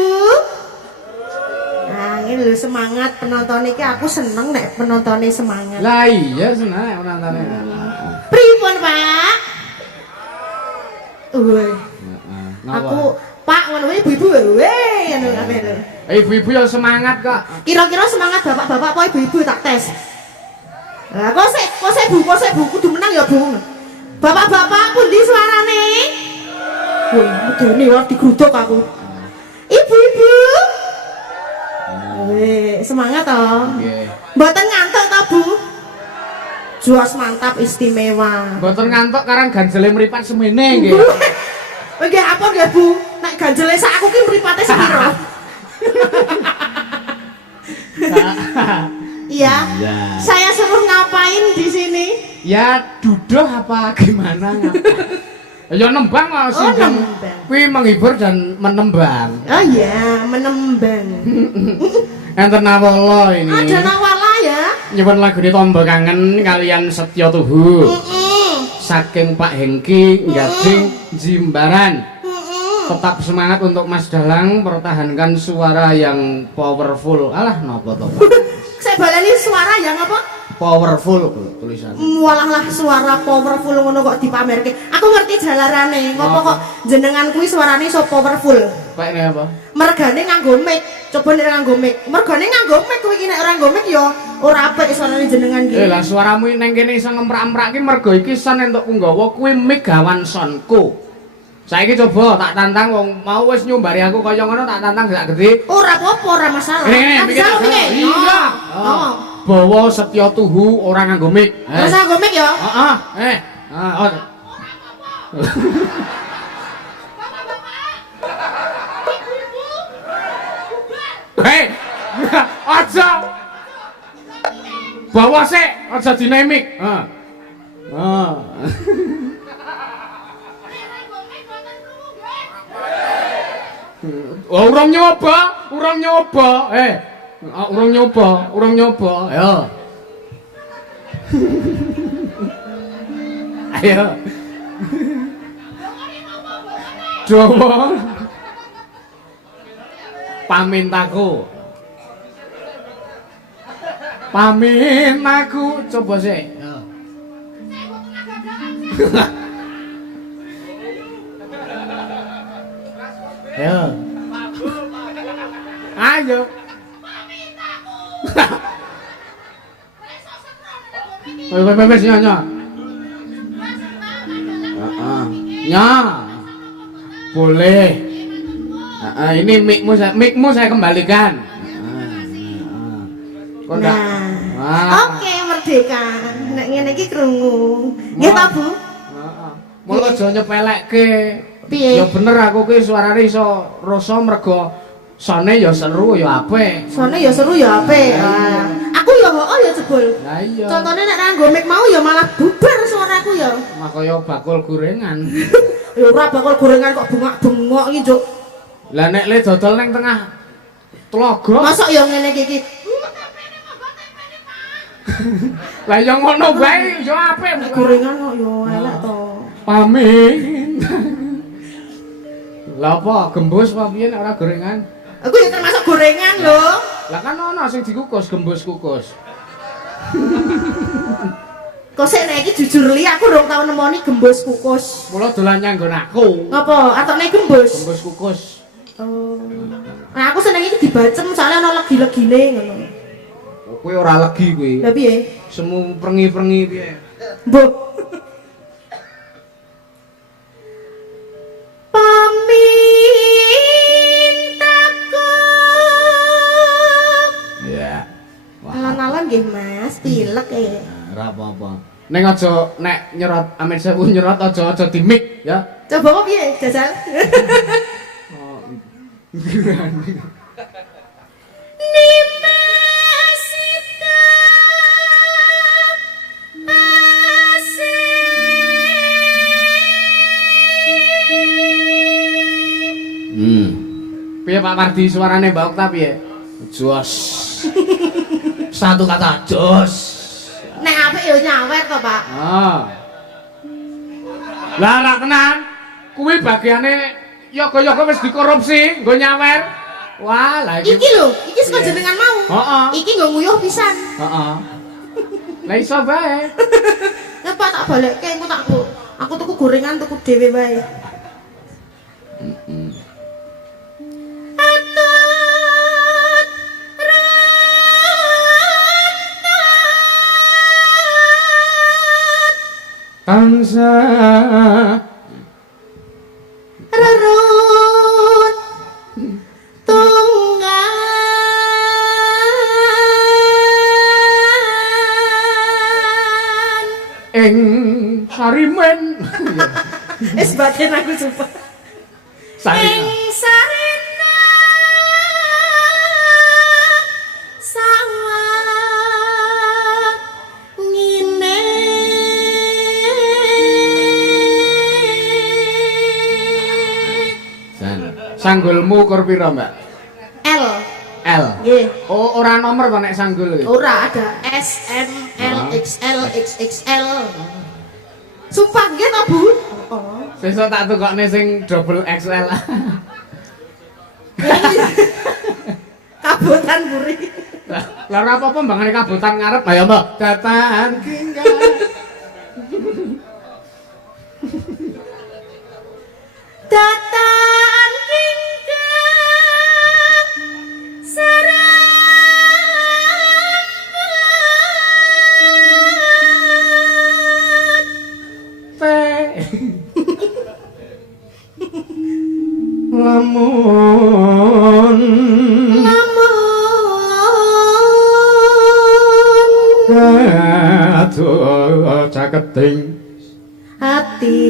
Nah, ini lho semangat penonton iki aku seneng nek penontonnya semangat. Lah iya seneng penontonnya. Pripun, Pak? Woi. Aku Pak ngono wae ibu-ibu wae ngono kabeh lho. Ibu-ibu ya semangat kok. Kira-kira semangat bapak-bapak apa ibu-ibu tak tes. Lah kok sik Bu kudu menang ya, Bu. Bapak-bapak pundi suarane? Woi, medeni wae digruduk aku. Ibu-ibu. Weh, semangat toh. Nggih. Mboten ngantuk toh, Bu? Juas mantap istimewa. Mboten ngantuk karang ganjele mripat semene nggih. Nggih apa nggih, Bu? Nek ganjele sak aku ki mripate sepiro? Iya. Iya. Saya suruh ngapain di sini? Ya duduh apa gimana ya nembang lah sih. Nembang. Kuwi menghibur dan menembang. Oh iya, menembang. Enten nawala ini. Ada nawala ya? Nyuwun lagune Tombo Kangen kalian Setya Tuhu. Saking Pak Hengki Gading Jimbaran. Tetap semangat untuk Mas Dalang, pertahankan suara yang powerful. Alah napa to, Pak? Saya baleni suara yang apa? Powerful tulisan. Walah suara powerful ngono kok dipamerke. Aku ngerti jalarane. Ngopo kok jenengan kuwi suarane so powerful? Pak ini apa? Mergane nganggo mic. Coba nek nganggo mic. Mergane nganggo mic kuwi iki nek ora nganggo mic ya ora apik suarane jenengan iki. Lah suaramu neng kene iso ngemprak-emprak ki mergo iki son entuk punggawa kuwi mic gawan sonku. Saiki coba tak tantang wong mau wis nyumbari aku kaya ngono tak tantang gak gede. Ora apa-apa, ora masalah. Ngene, Bisa lho piye? iya. Oh. Bawa Setya Tuhu ora nganggo mic. Wis nganggo mic ya? Heeh. Hei, aja. Bawa sik, aja dinamik. Heeh. Oh, urung nyoba. Urung nyoba. Ayo. Ayo. Jawa. Pamintaku. Coba sih. Ayo. Ayo. Wes nyonya. Nya. Boleh. Ini mikmu saya kembalikan. Oke, merdeka. Nek ngene iki krungu. Nggih ta, Bu? Heeh. Mula aja nyepelekke. Piye? Ya bener aku ki suarane iso rasa mergo sone ya seru ya apik. Sone ya seru ya apik. Aku ya hooh ya jebul. Lah iya. Contone nek nganggo mic mau ya malah bubar suaraku ya. Makaya bakul gorengan. Ya ora bakal gorengan kok bengak-bengok iki, Juk. Lah nek le dodol ning tengah tlaga. Masa ya ngene iki. Lah ya ngono bae ya apik. Gorengan kok ya elek to. Pamit. Lah apa gembus apa piye nek ora gorengan? Aku ya termasuk gorengan lho. Lah kan ono sing dikukus gembus kukus. Kok sik nek iki jujur li aku urung tau nemoni gembus kukus. Mula dolan nyanggon aku. Ngapa? Atokne gembus. Gembus kukus. Oh. Nah, aku seneng iki dibacem soalnya ana legi-legine ngono. Kowe ora legi kowe. Lah piye? Semu prengi-prengi piye? Mbok. Pamintaku. Ya. Alon-alon nggih, Mas. Pilek e. Ora apa-apa. Ning aja nek nyerot amin sewu nyerot aja di mic ya. Coba kok piye, jajal? Oh. Nimesita Piye Pak Mardi suarane Mbak Okta piye? Jos. Satu kata jos. Nek apik ya nyawer to, Pak. Lah ra tenan. Kuwi bagiane yoga-yoga wis dikorupsi, nggo nyawer. Wah, lah Iki lho, iki saka jenengan mau. Heeh. Iki nggo nguyuh pisan. Heeh. Lah iso bae. Ya Pak tak balekke engko tak aku tuku gorengan tuku dhewe wae. Tansah Rerut tunggan ing sarimen. wis batin aku sumpah Sarimen. ing sarena sawah ngine Sanggulmu ukur pira, Mbak? L L. nggih. Oh, ora nomor to nek sanggul iki. Ora ada S, M, L, XL, XXL. Sumpah nggih to, Bu? Oh. Sesuk tak tukokne sing double XL. Kabotan buri. Lah ora apa-apa mbangane kabotan ngarep. Ayo, Mbak. Datan kingga. Datan kingga Lamun aduh caketing hati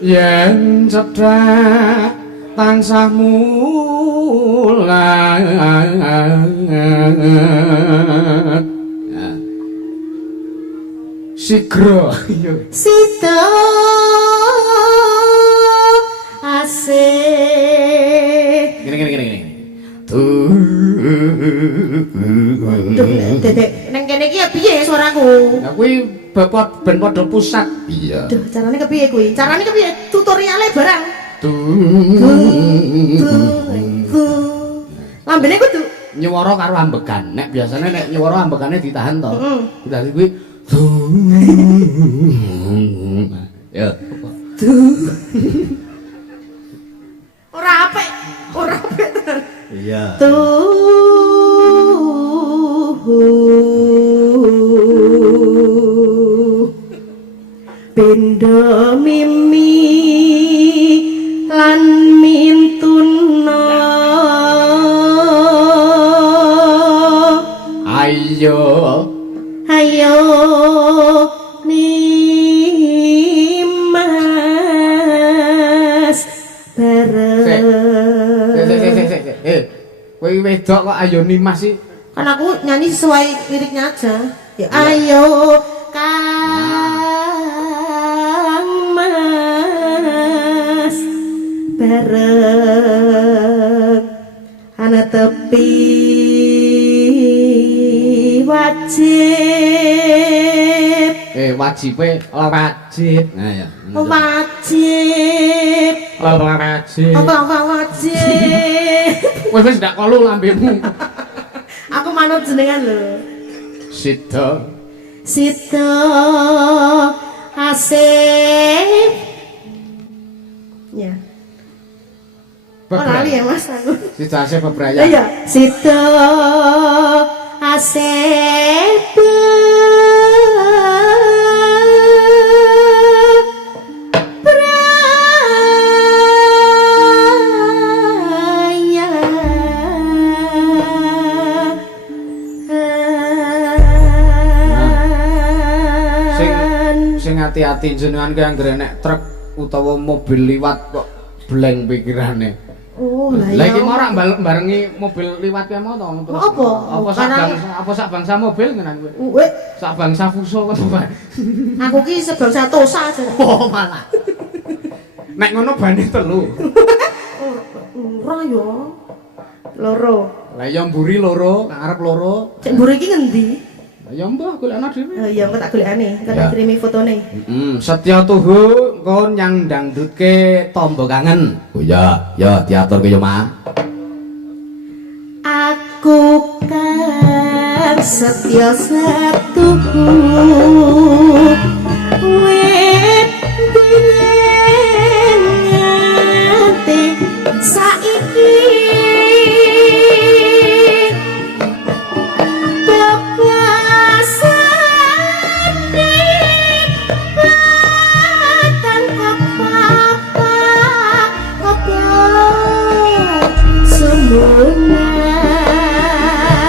yen cedhak tansah mulat sigra sida asih gini Dedek neng kene iki ya piye suaraku nah kuwi ben padha pusat Iya. Duh carane kepiye kuwi carane kepiye tutoriale barang lambene kudu nyuwara karo ambegan nek biasane nek nyuwara ambegane ditahan to dadi kuwi Ya. ora apik Iya. Pendo mimi ayo ayo nimas bareng. Kowe wedok kok ayo nimas sih? Kan aku nyanyi sesuai liriknya aja. Ya ayo Kang Mas bareng ana tepi wajib. Wajibe wajib. Nah ya. Wajib. Wajib. Apa wajib? Wis ndak kolu lambemu. Aku manut jenengan lho. Sida. Sida asik. Ya. Oh lali ya Mas aku. Sida asih bebraya. Iya, sida asik. Sing hati-hati jenengan ki anggere nek truk utawa mobil liwat kok bleng pikirane. Oh, lah Lah ya. iki mau ora barengi mobil liwat kae mau to terus. Apa? Apa sak bangsa mobil ngenan kowe? Wek, Sak bangsa fuso kok. aku ki sebangsa tosa aja. Oh, malah. Nek ngono bane telu. Ora ya. Loro. Lah ya mburi loro, ngarep loro. Cek mburi iki ngendi? Lah ya mbah golekno dhewe. Oh iya, engko tak golekane, engko tak Ya. kirimi fotone. Setya tuhu kon nyang dangdutke tombo kangen. oh ya diatur ke yo mah Aku kan setya satuku biyen nganti saiki bebasane batang apa-apa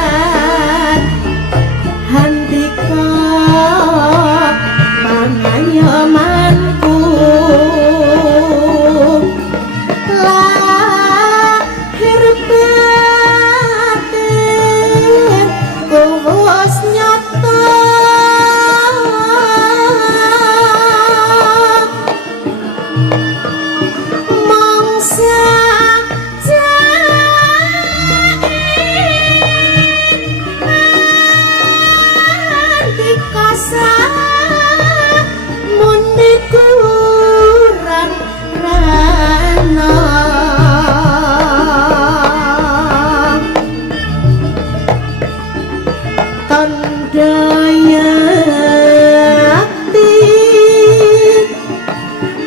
semungat handika pangayomanku lahir batin kuwus nyata mangsa jae kasa muni kurang rana tandaya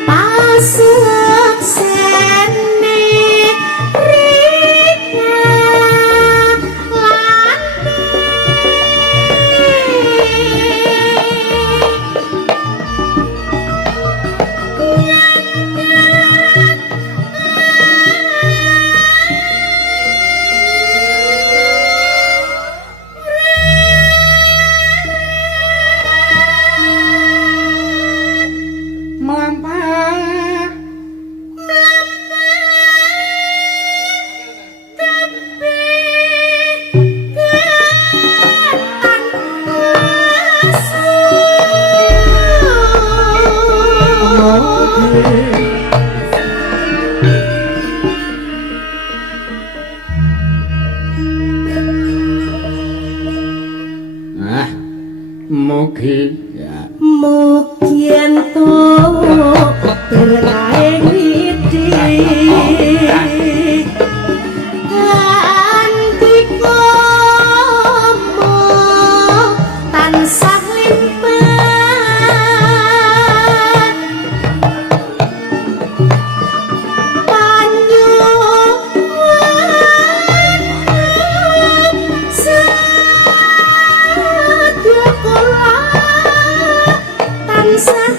pasuk sene rika Melampah. Mugi ya. Mungkin berkae widi antiku tansah limpah banyu sadya kula tansah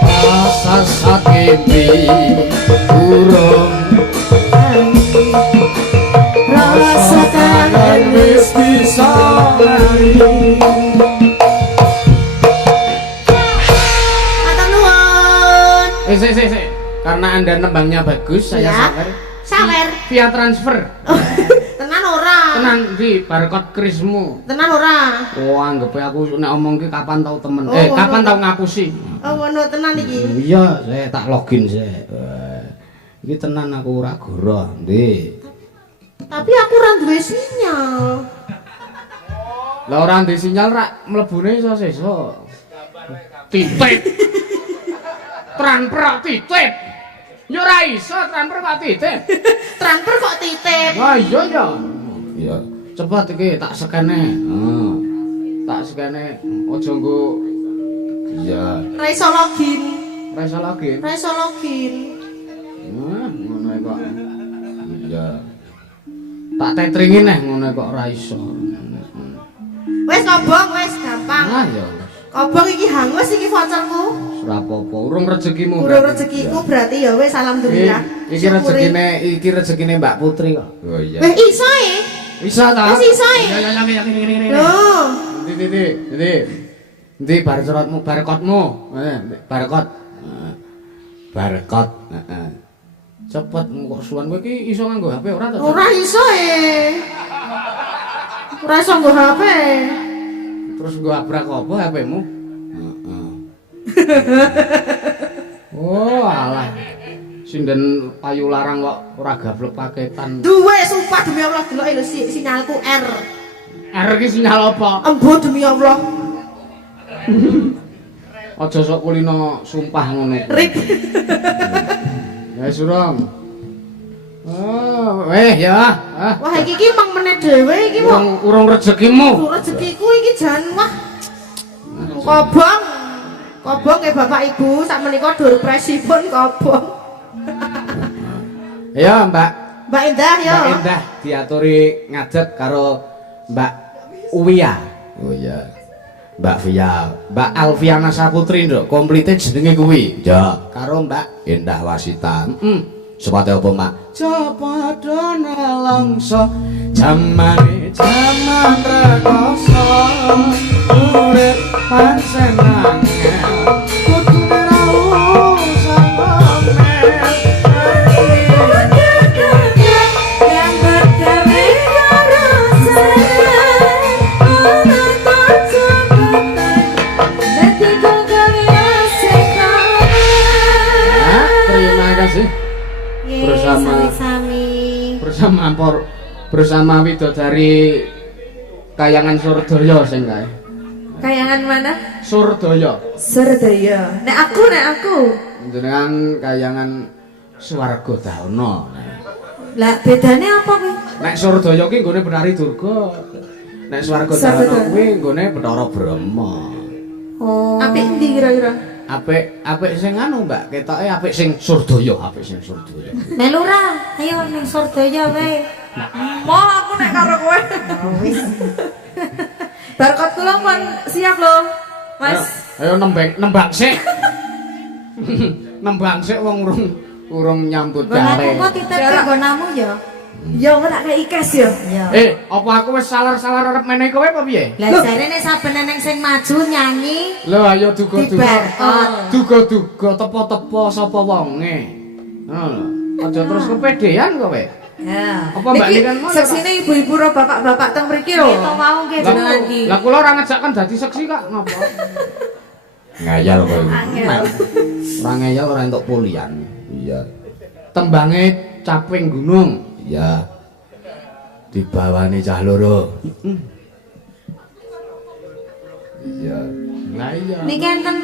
rasa sakiti urung Rasa kangen wis bisa lali. Matur nuwun. Sik. Karena Anda nembangnya bagus, saya Ya. sawer. Sawer. Via transfer. Tenan ora? Tenan di barcode krismu. Tenan ora? Oh, anggepe aku nek omong ki kapan tau temen. Oh, Kapan ngono. tau ngapusi. Oh ngono tenan iki. Iya, saya tak login saya. Iki tenan aku ora goroh, Ndek. Tapi aku ora duwe sinyal. Lah ora ndek sinyal rak mlebune iso sesuk. Titip. Transfer titip. Yo ora iso transfer kok titip. Transfer kok titip. Wah, iya ya. Iya. Cepet iki tak skene. Tak skene aja nggo Iya. Ra iso login. ora iso lagi. Ra iso login. Ngono kok. Iya. Tak tetringi neh ngono kok ora iso. Wes kobong wes gampang. Ah ya wis. Kobong iki hangus iki voucherku. Ora apa-apa, urung rezekimu. Urung rezekiku berarti ya wes alhamdulillah. Iki rezekine Mbak Putri kok. Oh iya. Wes iso e. Bisa ta? Wis iso e. Ya gini. Loh. Ndi barcode-mu, barcode-mu. Barcode. Barcode, heeh. Cepet kok suwan kowe iki iso nganggo HP ora ta? Ora iso e. Ora iso nggo HP. Terus nggo abrak apa HP-mu? Heeh. Oh, alah. Sinden payu larang kok ora gablek paketan. Duwe sumpah demi Allah deloke lho sinyalku R. R iki sinyal apa? Embo demi Allah. Aja sok kulino sumpah ngono. Rip. Ya surong. Oh, ya. Wah iki mang meneh dhewe iki kok. Urung rezekimu. Rezekiku iki jan wah. Kobong. Kobong ke Bapak Ibu sak menika dur presipun kobong. Ya, Mbak. Mbak Indah yo. Mbak Indah diaturi ngadeg karo Mbak Uwia. Oh iya. Mbak Via, Mbak Alfiana Saputri nduk, komplite jenenge kuwi. Ya, karo Mbak Indah Wasita. Sepate apa, Mak? Copodo nelongso jamane jaman rekoso urip pancen angel kudune ra usah ngomel yang bergawe karo saya ana kecobatan dadi gawe Ya, terima kasih Sami-sami. bersama widodari Kayangan Surdaya sing kae. kayangan mana? Surdaya. Surdaya. Nek aku. Jenengan Kayangan Swarga Dauna. Lah bedane apa kuwi? Nek Surdaya ki nggone Benari Durga. Nek Swarga Dauna kuwi nggone Bathara Brahma. Oh. Apik ndi kira-kira? Apik sing anu, Mbak. Ketoke apik sing Surdaya, Melu ra, ayo ning Surdaya wae. Mau aku nek karo kowe. Wis. Barcode kula pun siap lho. Mas. Ayo nembang sik. Nembang sik wong urung nyambut gawe. Aku kok titip nggonamu ya. Ya ora tak kei cash ya. Apa aku wis salar-salar arep meneh kowe apa piye? Lah jarene saben neng sing maju nyanyi Lho ayo duga-duga. Barcode. Duga-duga tepo-tepo sapa wonge. Ngono. Aja terus kepedean kowe. Ya. Apa Mbak Niki Nikan ngono? seksine ibu-ibu ro bapak-bapak teng mriki lho. Kita mau nggih jenengan iki. Lah kula ora ngejakkan dadi seksi kak, ngapa? Ngayal kowe. Ora ngeyel ora entuk pulian. Iya. Tembange caping gunung. Iya. Dibawani cah loro. Iya. Lah iya. Niki enten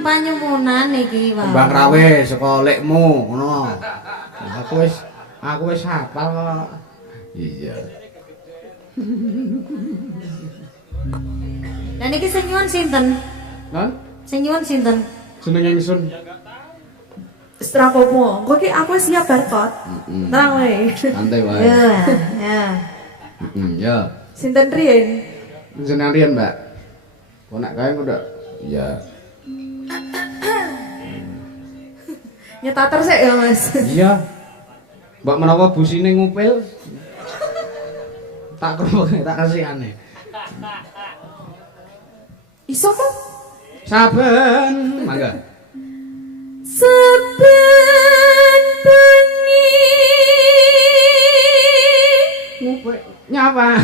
panyumunan niki, Pak. Mbak Rawe saka lekmu ngono. Aku wis hafal kok. Iya. Lah niki sing nyuwun sinten? Lan Sing nyuwun sinten? jenenge ingsun. Strapopo, kok ki aku siap barcode. Tenang wae. Santai wae. Ya. Ya. Sinten riyen? Jenengan riyen, Mbak. Kok nek kae udah Ya. Nyetater sik ya, Mas. Iya. Mbak menawa busine ngupil. Tak kerupuk tak kasihane. Iso to? Saben, mangga. Saben bengi Ngupil nyapa?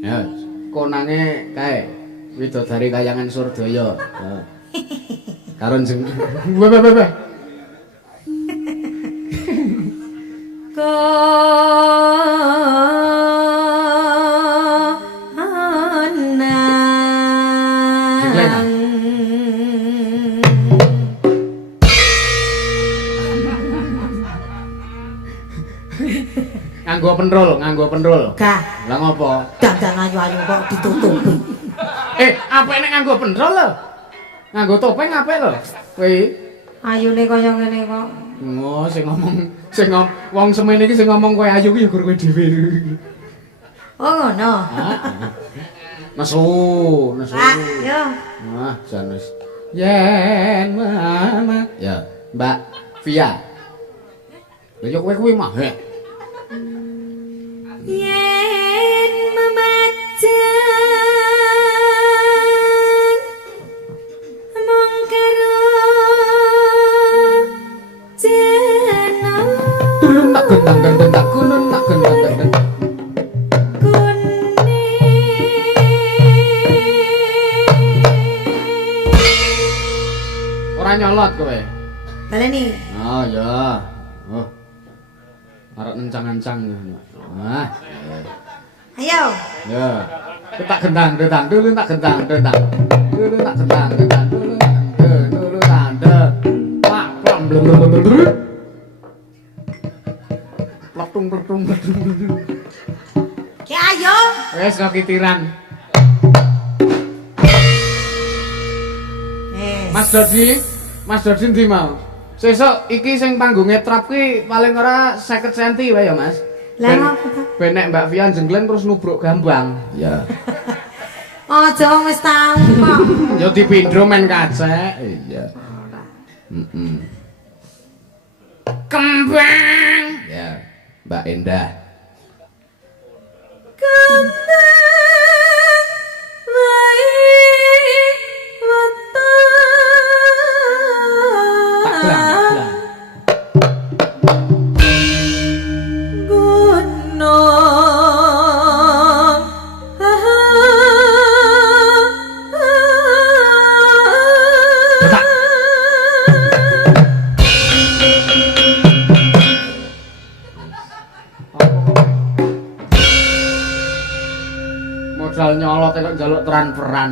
Ya, konange kae widodari kayangan Surdaya. Heeh. Karon jeng. Be. Nganggo penrul. Gah, Lah ngopo? dandan ayu-ayu kok ditutupi. Apik nek nganggo penrul lho. Nganggo topeng apik lho. Kowe Ayune kaya ngene kok. sing wong semene iki sing ngomong kowe ayu ki ya gur kowe dhewe. Oh ngono. Nesu. Pak, yo. Wah, janus. Yen mama. Ya, Mbak Via. Lha yo kowe kuwi mah. yen memajang mung karo jana Turun tak gendang tak kunun tak gendang. Ora nyolot kowe. Baleni. Oh ya. Oh. Arek nencang-nencang. Wah. Ayo. Ya. Tak gendang dulu tak gendang. Dulu tak gendang dulu tanda. Pak plam blum. Pletung. Ki ayo. Wes kok kitiran. Mas Dodi ndi mau? Sesuk iki sing panggonge trap ki paling ora 50 cm wae ya, Mas. Lah ngopo to? Ben nek Mbak Vian jenggleng terus nubruk gambang. Ya. Aja wong wis tau kok. Ya dipindho men kacek. Iya. Kembang. Ya. Mbak Endah. Tak gelang. Modal nyolot kok njaluk transferan.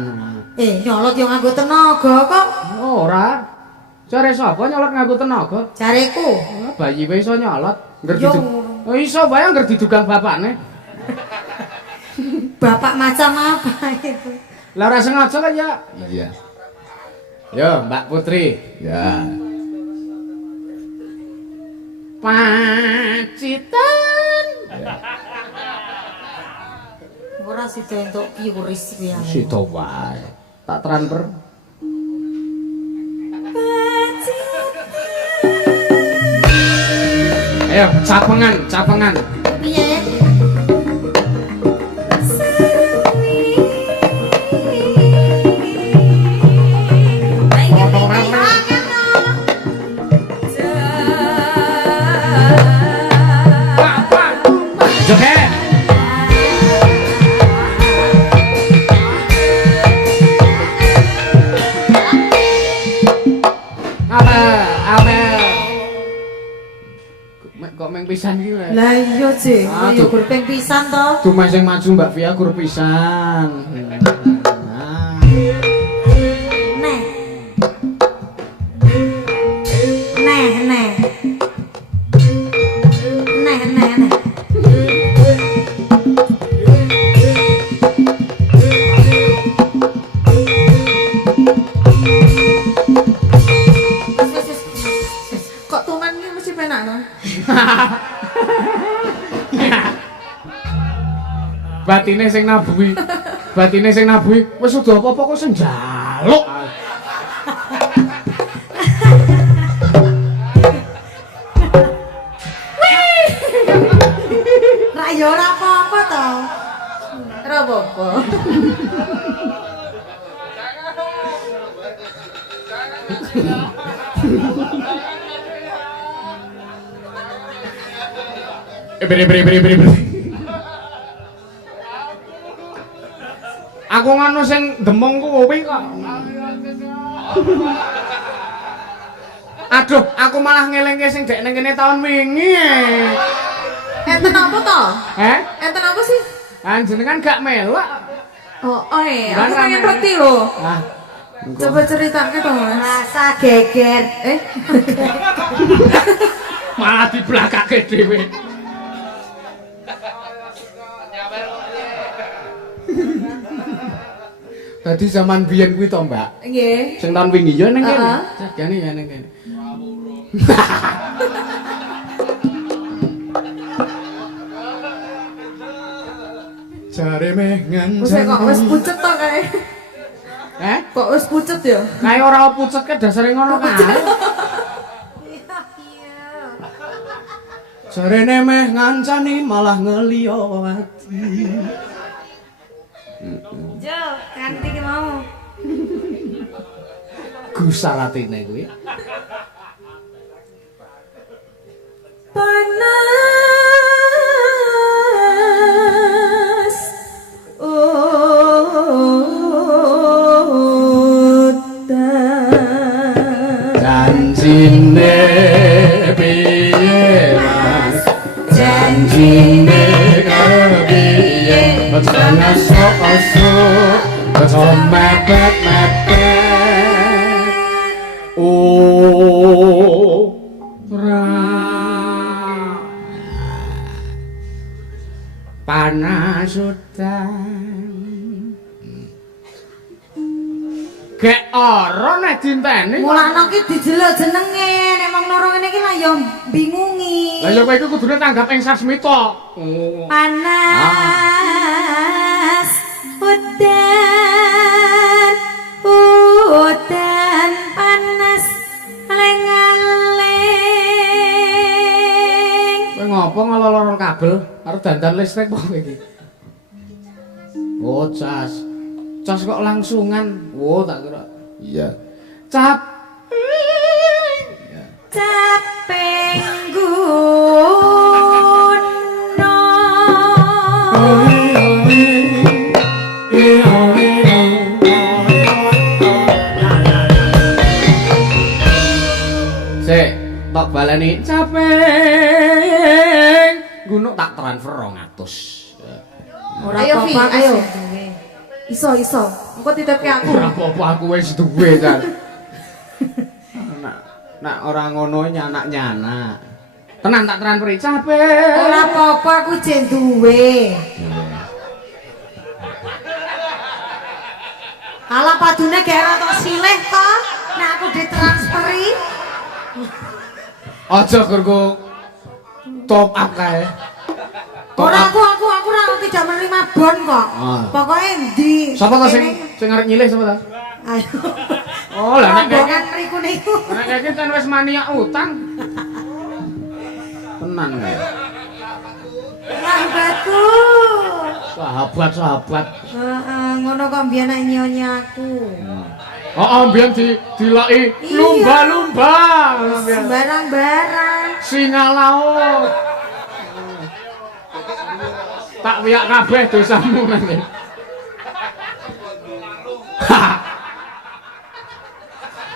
Nyolot yo nganggo tenaga kok. Ora. Jare sapa nyolot nganggo tenaga? Jareku. Bayi wae iso nyolot. Ngger Yo. Oh iso bae ngger didugang bapakne. Bapak macam apa itu? Lah ora sengaja kan ya. Iya. Yo, Mbak Putri. Ya. Pacitan. Ora sida entuk kiuris kuwi. Sida wae. Tak transfer. Ayo, capengan. Piye? Joget. Kok meng pisan iki wae. Lah iya, Jeng. Yo gur ping pisan to. Dumeh sing maju Mbak Via gur pisan. Nah. Neh. Neh. Kok tuman iki mesti penak to? Batine sing nabuhi. Batine sing nabuhi. Wis udah apa-apa kok sing njaluk. Ra ya ora apa-apa to. Ora apa-apa. Beri. Aku ngono sing demong kuwi kok. Aduh, aku malah ngelingke sing dek ning kene taun wingi. Enten apa to? Enten apa sih? Jenengan gak melok. Oh, aku Enggak, pengen Mel. roti lho. Ah, Coba ceritake to, Mas. Rasa geger. malah diblakake dhewe. Tadi zaman biyen kuwi to, Mbak. Nggih. Sing tahun wingi ya ning kene. Heeh. Jagane ya ning kene. Jare meh Wis kok wis pucet to kae. Kok wis pucet ya? Kae ora pucet ke dasare ngono kae. Jarene meh ngancani malah ngeliyo ati. Jo, kanthi ki mau. Gusalatine kuwi. Panas udan Janjine piye Mas? Janjine kepiye? Jangan sok-sok, aja mepet-mepet. Ora panas udan. Gek ora nek dinteni. Mulane ki dijeluk jenenge, nek mong loro ngene iki lah ya bingungi. Lah ya kowe iku kudune tanggap ing Sasmita. Panas udan udan panas aling-aling. Kowe ngopo ngelolor kabel karo dandan listrik kok iki? Oh, cas. Cas kok langsungan. Oh, tak kira. Iya. Cap. Caping gunung. Sik, tok baleni caping gunung tak transfer 200. Ora apa-apa, ayo. Iso. Engko titipke aku. Ora apa-apa aku wis duwe, Jan. Nak ora ngono nyanak-nyanak. Tenan tak transferi caping. Ora apa-apa aku jek duwe. Ala padune gak ora tok silih to. Nek aku ditransferi. Aja kurku top up kae. Ora aku ora tidak menerima bon kok. Pokoke endi. Sapa to sing arep nyilih sapa to? Ayo. Oh, lah nek rombongan mriku niku. nek iki kan wis maniak utang. Tenan kae. Sahabatku. Sahabat. Heeh, ngono kok mbiyen nek nyonyi aku. Oh, mbiyen diloki Iya. lumba-lumba. Barang-barang. Singa laut. Tak wiyak kabeh dosamu nanti.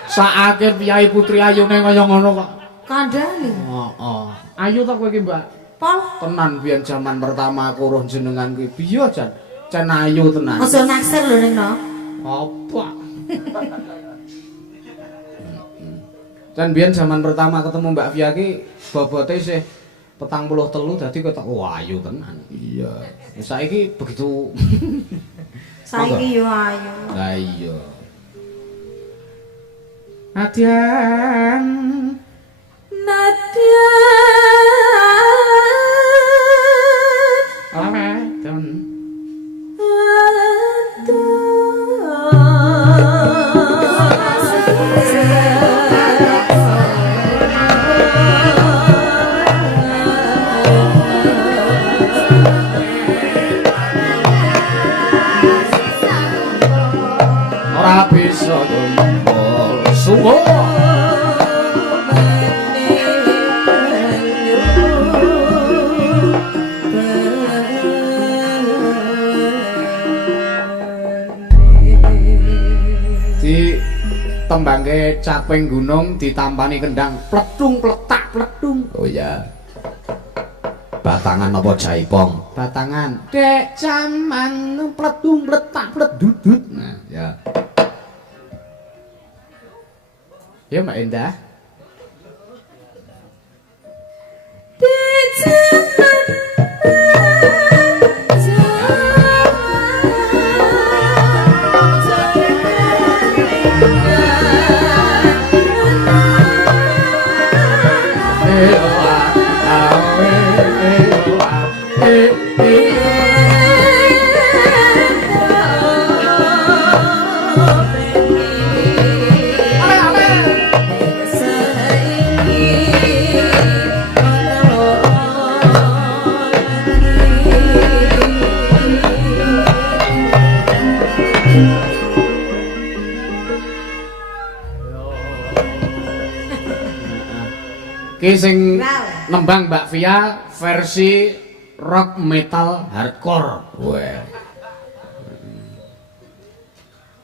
Saake piyai putri ayune kaya ngono kok. Kandhane. Heeh. Ayu ta kowe iki, Mbak? Pol. Tenan biyen zaman pertama aku roh jenengan kuwi. Piye, Jan? Jan ayu tenan. Aja naksir lho ning no. Apa? Dan biyen zaman pertama ketemu Mbak Via ki bobote isih 43 dadi ketok wah ayu tenan. Iya. Saiki begitu. Saiki yo ayu. Lah iya. Nadyan Nadyan bisa kumpul sungguh di tembangke caping gunung ditampani kendang pletung pletak pletung. oh ya batangan apa jaipong Batangan dek jaman pletung pletak pledudut. nah ya Ya Mbak Endah. Ki sing nembang Mbak Via versi rock metal hardcore. weh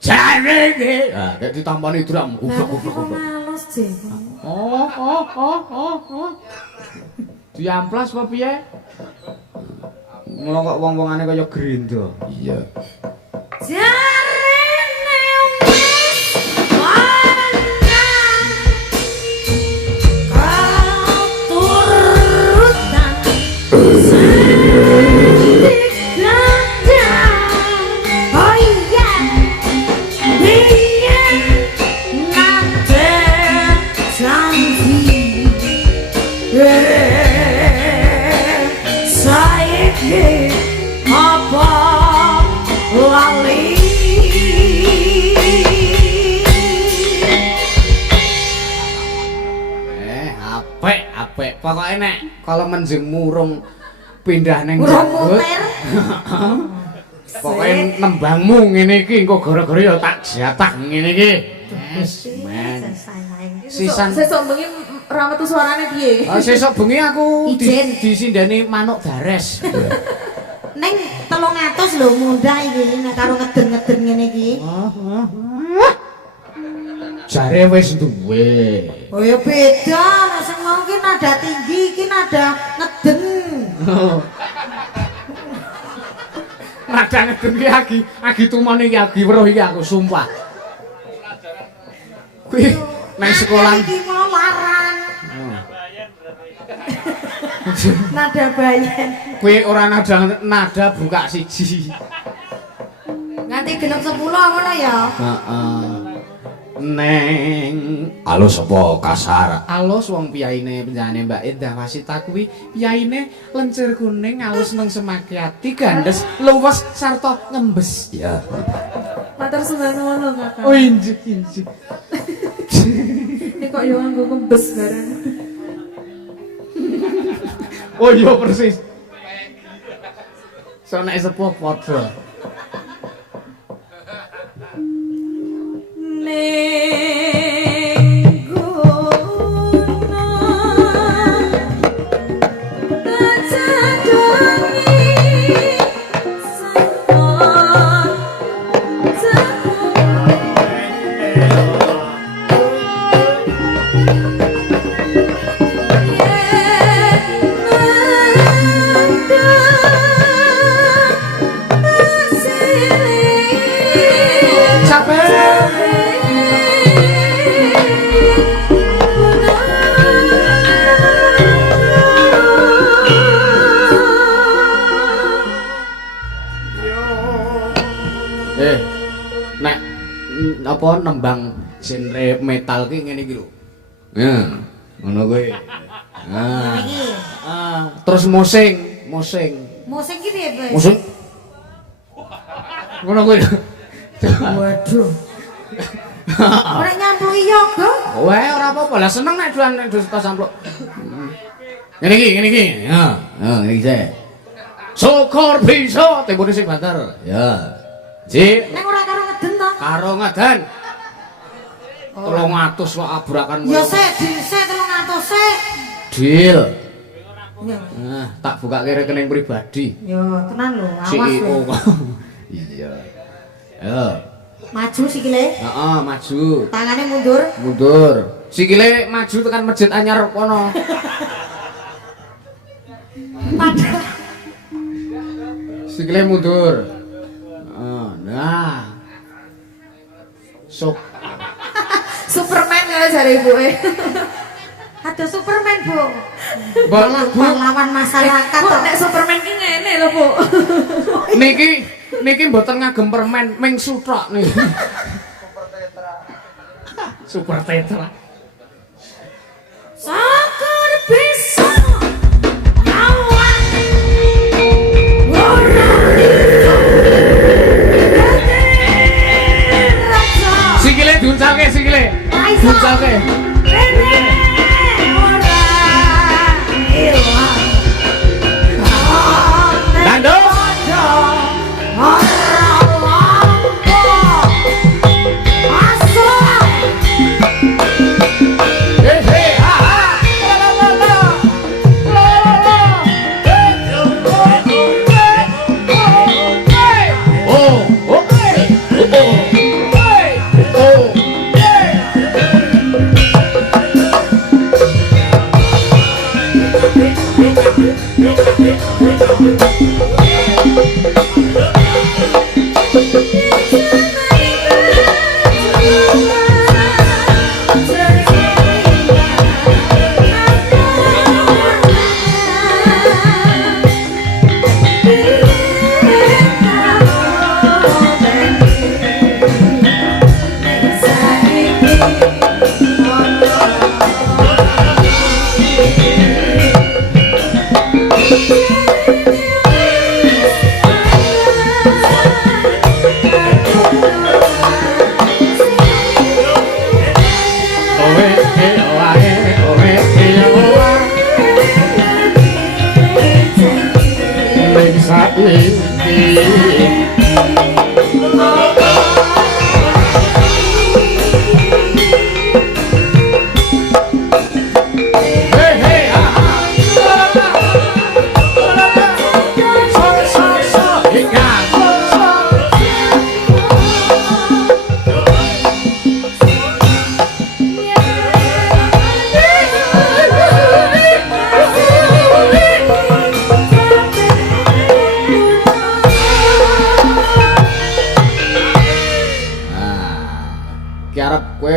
Jare iki. Ah, nek ditampani drum ubruk-ubruk. Males jeh. Oh. Diamplas apa piye? Mula kok wong-wongane kaya gerindo. iya Jarene wis wanang katurutan digandang. Oh iya, biyen nate janji saiki apa lali. Apik. Pokoke nek kalau menjeng murung pindah ning Urung janggut. muter. Pokoke nembangmu ngene iki engko gara-gara ya tak jatah ngene iki. Yes, men. Sisan Sesuk bengi ra metu suarane piye? sesuk bengi aku Ijen. disindani manuk dares. Neng 300 lho mundah iki nek karo ngeden-ngeden ngene iki. Jare wis duwe. Oh ya beda, nek sing mau ki nada tinggi, iki nada ngeden. Nada ngeden ki agi tumone iki agi weruh iki aku sumpah. Kuwi nang sekolah Iki mau larang. Nada bayan. kuwi ora nada buka siji. Nganti genep 10 ngono ya. Heeh. Neng alus apa kasar alus wong piyaine penjane Mbak Endah Wasita kuwi piyaine lencur kuning alus nang Semakiati gandes luwes sarta ngembes. ya Matur sembah nuwun Kakak. Oh injik. Ini kok yo nganggo kembes bareng. Oh iya persis. Sonek sepuh padha. Ning gunung tecadongi sampun Nek apa nembang genre metal ki ngene iki lho. ya ngono kuwi nah iki. Terus musing. Musik ki piye, Bos? Musing. Ngono kuwi. Waduh. Ora nyampluki yoga. Wae ora apa-apa. Lah seneng nek doan nek dos sampluk. Ngene iki. ya ngene iki sih Syukur bisa tembune sing banter. ya Ji, Nek ora karo ngeden to. karo ngadan. 300 kok abrakan. Ya sik, dhisik 300 sik. Deal. Ya. Nah, tak buka rekening pribadi. Ya, tenan lho, awas CEO lho. kok. Iya. Ayo. Maju sikile. Heeh, maju. Tangane mundur. Mundur. Sikile maju tekan masjid anyar kono. Padahal Sikile mundur. Nah. Sok. Superman kalau jare ibuke. ada Superman, Bu. Malah Pahlawan masyarakat. Bu, kok. nek Superman ki ngene lho, Bu. Niki mboten ngagem permen, ming suthok niki. Super Tetra. Sakar bisa lawan Sikile diuncalke sikile. Diuncalke. Dandung.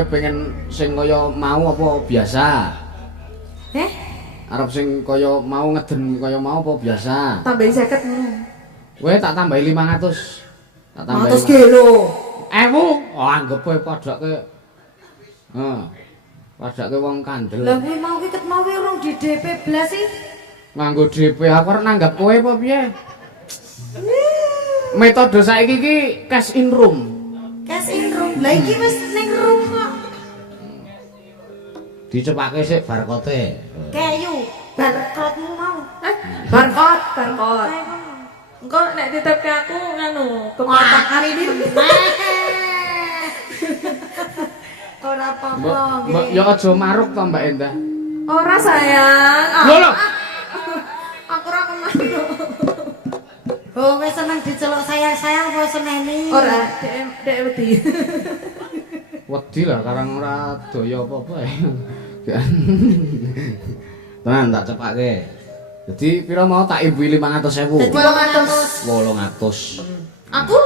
Pengen sing kaya mau apa biasa? Arep sing kaya mau ngeden kaya mau apa biasa? Tambahi 50 ngono. Kowe tak tambahi 500. Tak tambahi 100 kilo. 1000. Oh, anggap kowe padake. Padake wong kandel. Lah kuwi mau ki ket mau urung di DP blas sih. Nganggo DP aku arep nanggap kowe apa piye? Metode saiki iki cash in room. Cash in room. Lah iki wis ning room kok. Dicepake sik barcode. Kayu. Barcode-mu mau. Barcode. Engko nek ditepke aku nganu kekotak hari ini. Ora apa-apa Mbak ya aja maruk to Mbak Endah. Ora sayang. Lho. Aku ora kemana. Oh, wis seneng diceluk sayang-sayang apa seneni? Ora, dek wedi. Wedi lah karang ora daya apa-apa ya. Tenan tak cepake. Jadi pira mau tak imbui 500.000. 800. 800. Aku?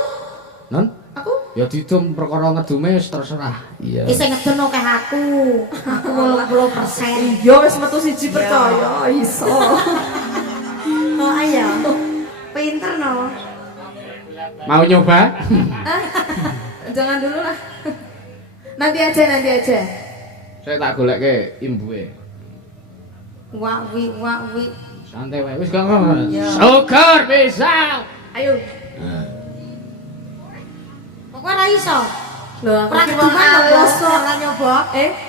Non? Aku? Ya didum perkara ngedume wis terserah. Iya. Isih ngedon akeh aku. Aku 80%. Iya wis metu siji percaya iso. Oh ayo. Pinter no. Mau nyoba? Jangan dulu lah. Nanti aja. Saya tak goleke imbuhe. Wakwi. Santai wae. Wis gak apa. Syukur bisa. Ayo. Kok ora iso? Lho, aku Ora ki keduman wong lho alus nek kok. ora nyoba.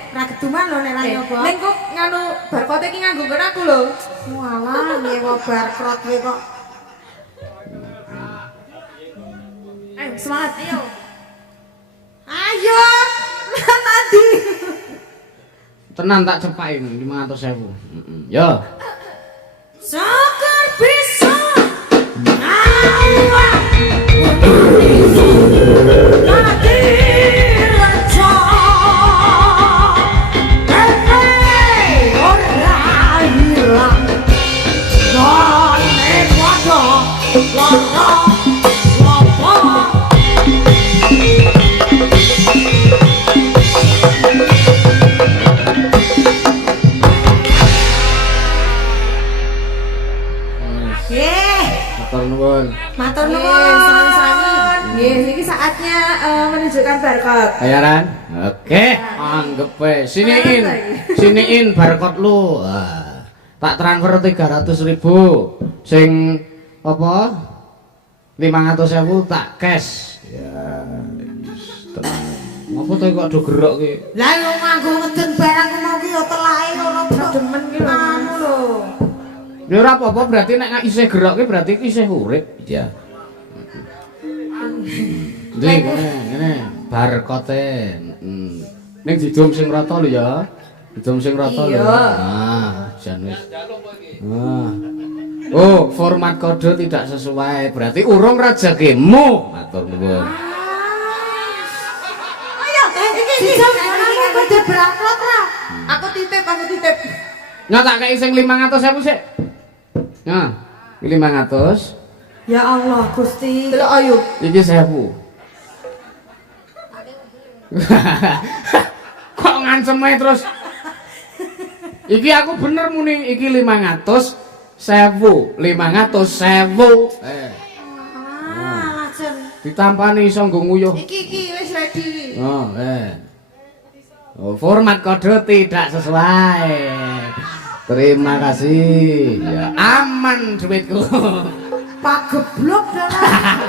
Ora keduman lho nek ora nyoba. Ning kok nganu barcode ki nganggo nggon aku lho. Walah, nyewa barcode kowe kok. Ayo semangat. Ayo. Adi. Tenan tak cepakin 500.000. Yo. Sakar bisa ngawak Tadi reca Hei ora hilang Gane padha lara lopo Matur nuwun. Matur nuwun, sami-sami. Nggih, niki saatnya menunjukkan barcode. Bayaran? Oke, anggap wae. Siniin barcode lu. Wah, tak transfer 300.000. Sing apa? 500.000 tak cash. Ya, tenang. Ngopo to kok do gerok ki? Lah yo nganggo ngeden barang mau ki yo telake ora Demen ki lho. anu lho. Ya ora apa-apa berarti nek isih gerok ki berarti isih urip. Iya. Ndi ngene barcode. Ning didum sing rata lho ya. Didum sing rata lho. Ah, jan wis. Oh, format kode tidak sesuai. Berarti urung rezekimu. Matur nuwun. Ayo, iki aku kode berangkat ra. Aku titip. Nah, tak kei sing 500.000 sik. Nah, 500. Ya Allah, Gusti. Delok ayo. Iki 1.000. Kok nganceme terus? Iki aku bener muni, iki 500.000. 500.000. Lajeng. Ditampani iso nggo nguyuh. Iki wis ready. Oh, Oh, format kode tidak sesuai. Terima kasih. Ya, aman duitku. Pak geblok dalah.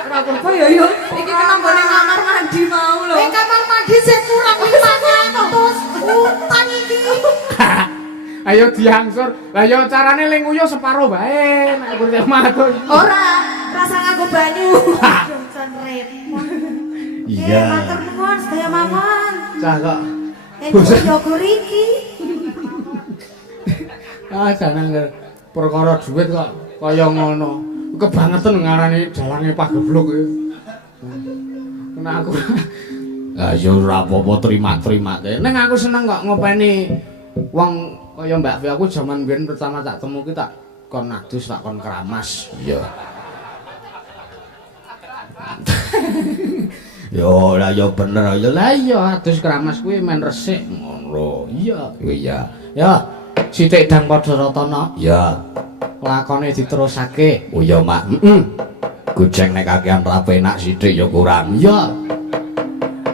Ora apa-apa ya yo. Iki kena nggone kamar mandi mau lho. Kamar mandi sing kurang 500 utang iki. Ayo diangsur. Lah yo carane ling nguyuh separo bae nek kurang matur. Ora, rasa nganggo banyu. Jan repot. Iya. Matur nuwun sedaya mawon. Cah kok. Yo iki. Ah, jangan perkara duit kok kaya ngono. Kebangetan ngarani dalange Pak Geblok iki. Kena aku. Lah ya ora apa-apa terima-terima teh. Ning aku seneng kok ngopeni wong kaya Mbak Fi. Aku jaman biyen pertama tak temu ki tak kon adus tak kon keramas. Iya. Yo lah yo bener yo. Lah iya adus keramas kuwi men resik ngono. Iya. Iya. Ya, sithik dang padha ratana. Ya. Lakone diterusake. Oh ya Mak. Gojeng nek kakean rapenak sithik ya kurang. Iya.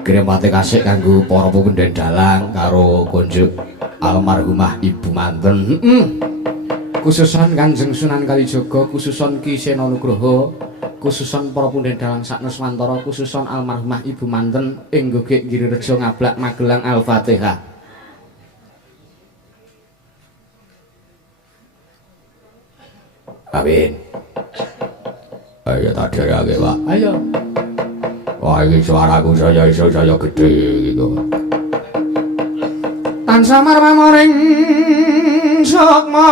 Kirim pati kasih kanggo para pependhen dalang karo konjuk almarhumah Ibu Manten. Khususan Kanjeng Sunan Kalijaga, khususan Ki Sena Nugroho, khususan para pundhen dalang sak Nuswantara, khususan almarhumah Ibu Manten ing Gogek Girirejo Ngablak Magelang Al-Fatihah. Amin. Ayo tak derake, Pak. Ayo. Wah, iki suaraku saya gede gitu. Tansah marmaring sukma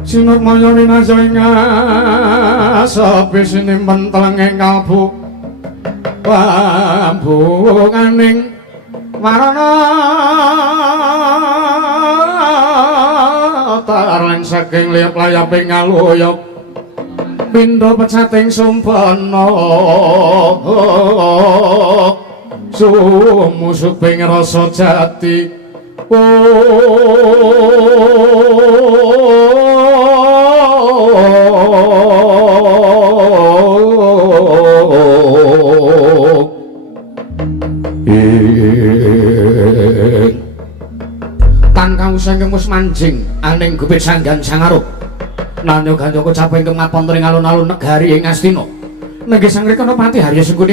sinut maya winasa ing asape sinimpen telenging kalbu wambukaning warana taran saking liyap layaping ngaluyup pindha pecating sumpana sumusuping rasa jati tan kausang kemus manjing aning gupit sanggan sangarup nanyo ganjoko caping kemapan tering alun-alun negari ing Astina nenggih sang rikana pati harya sengkuni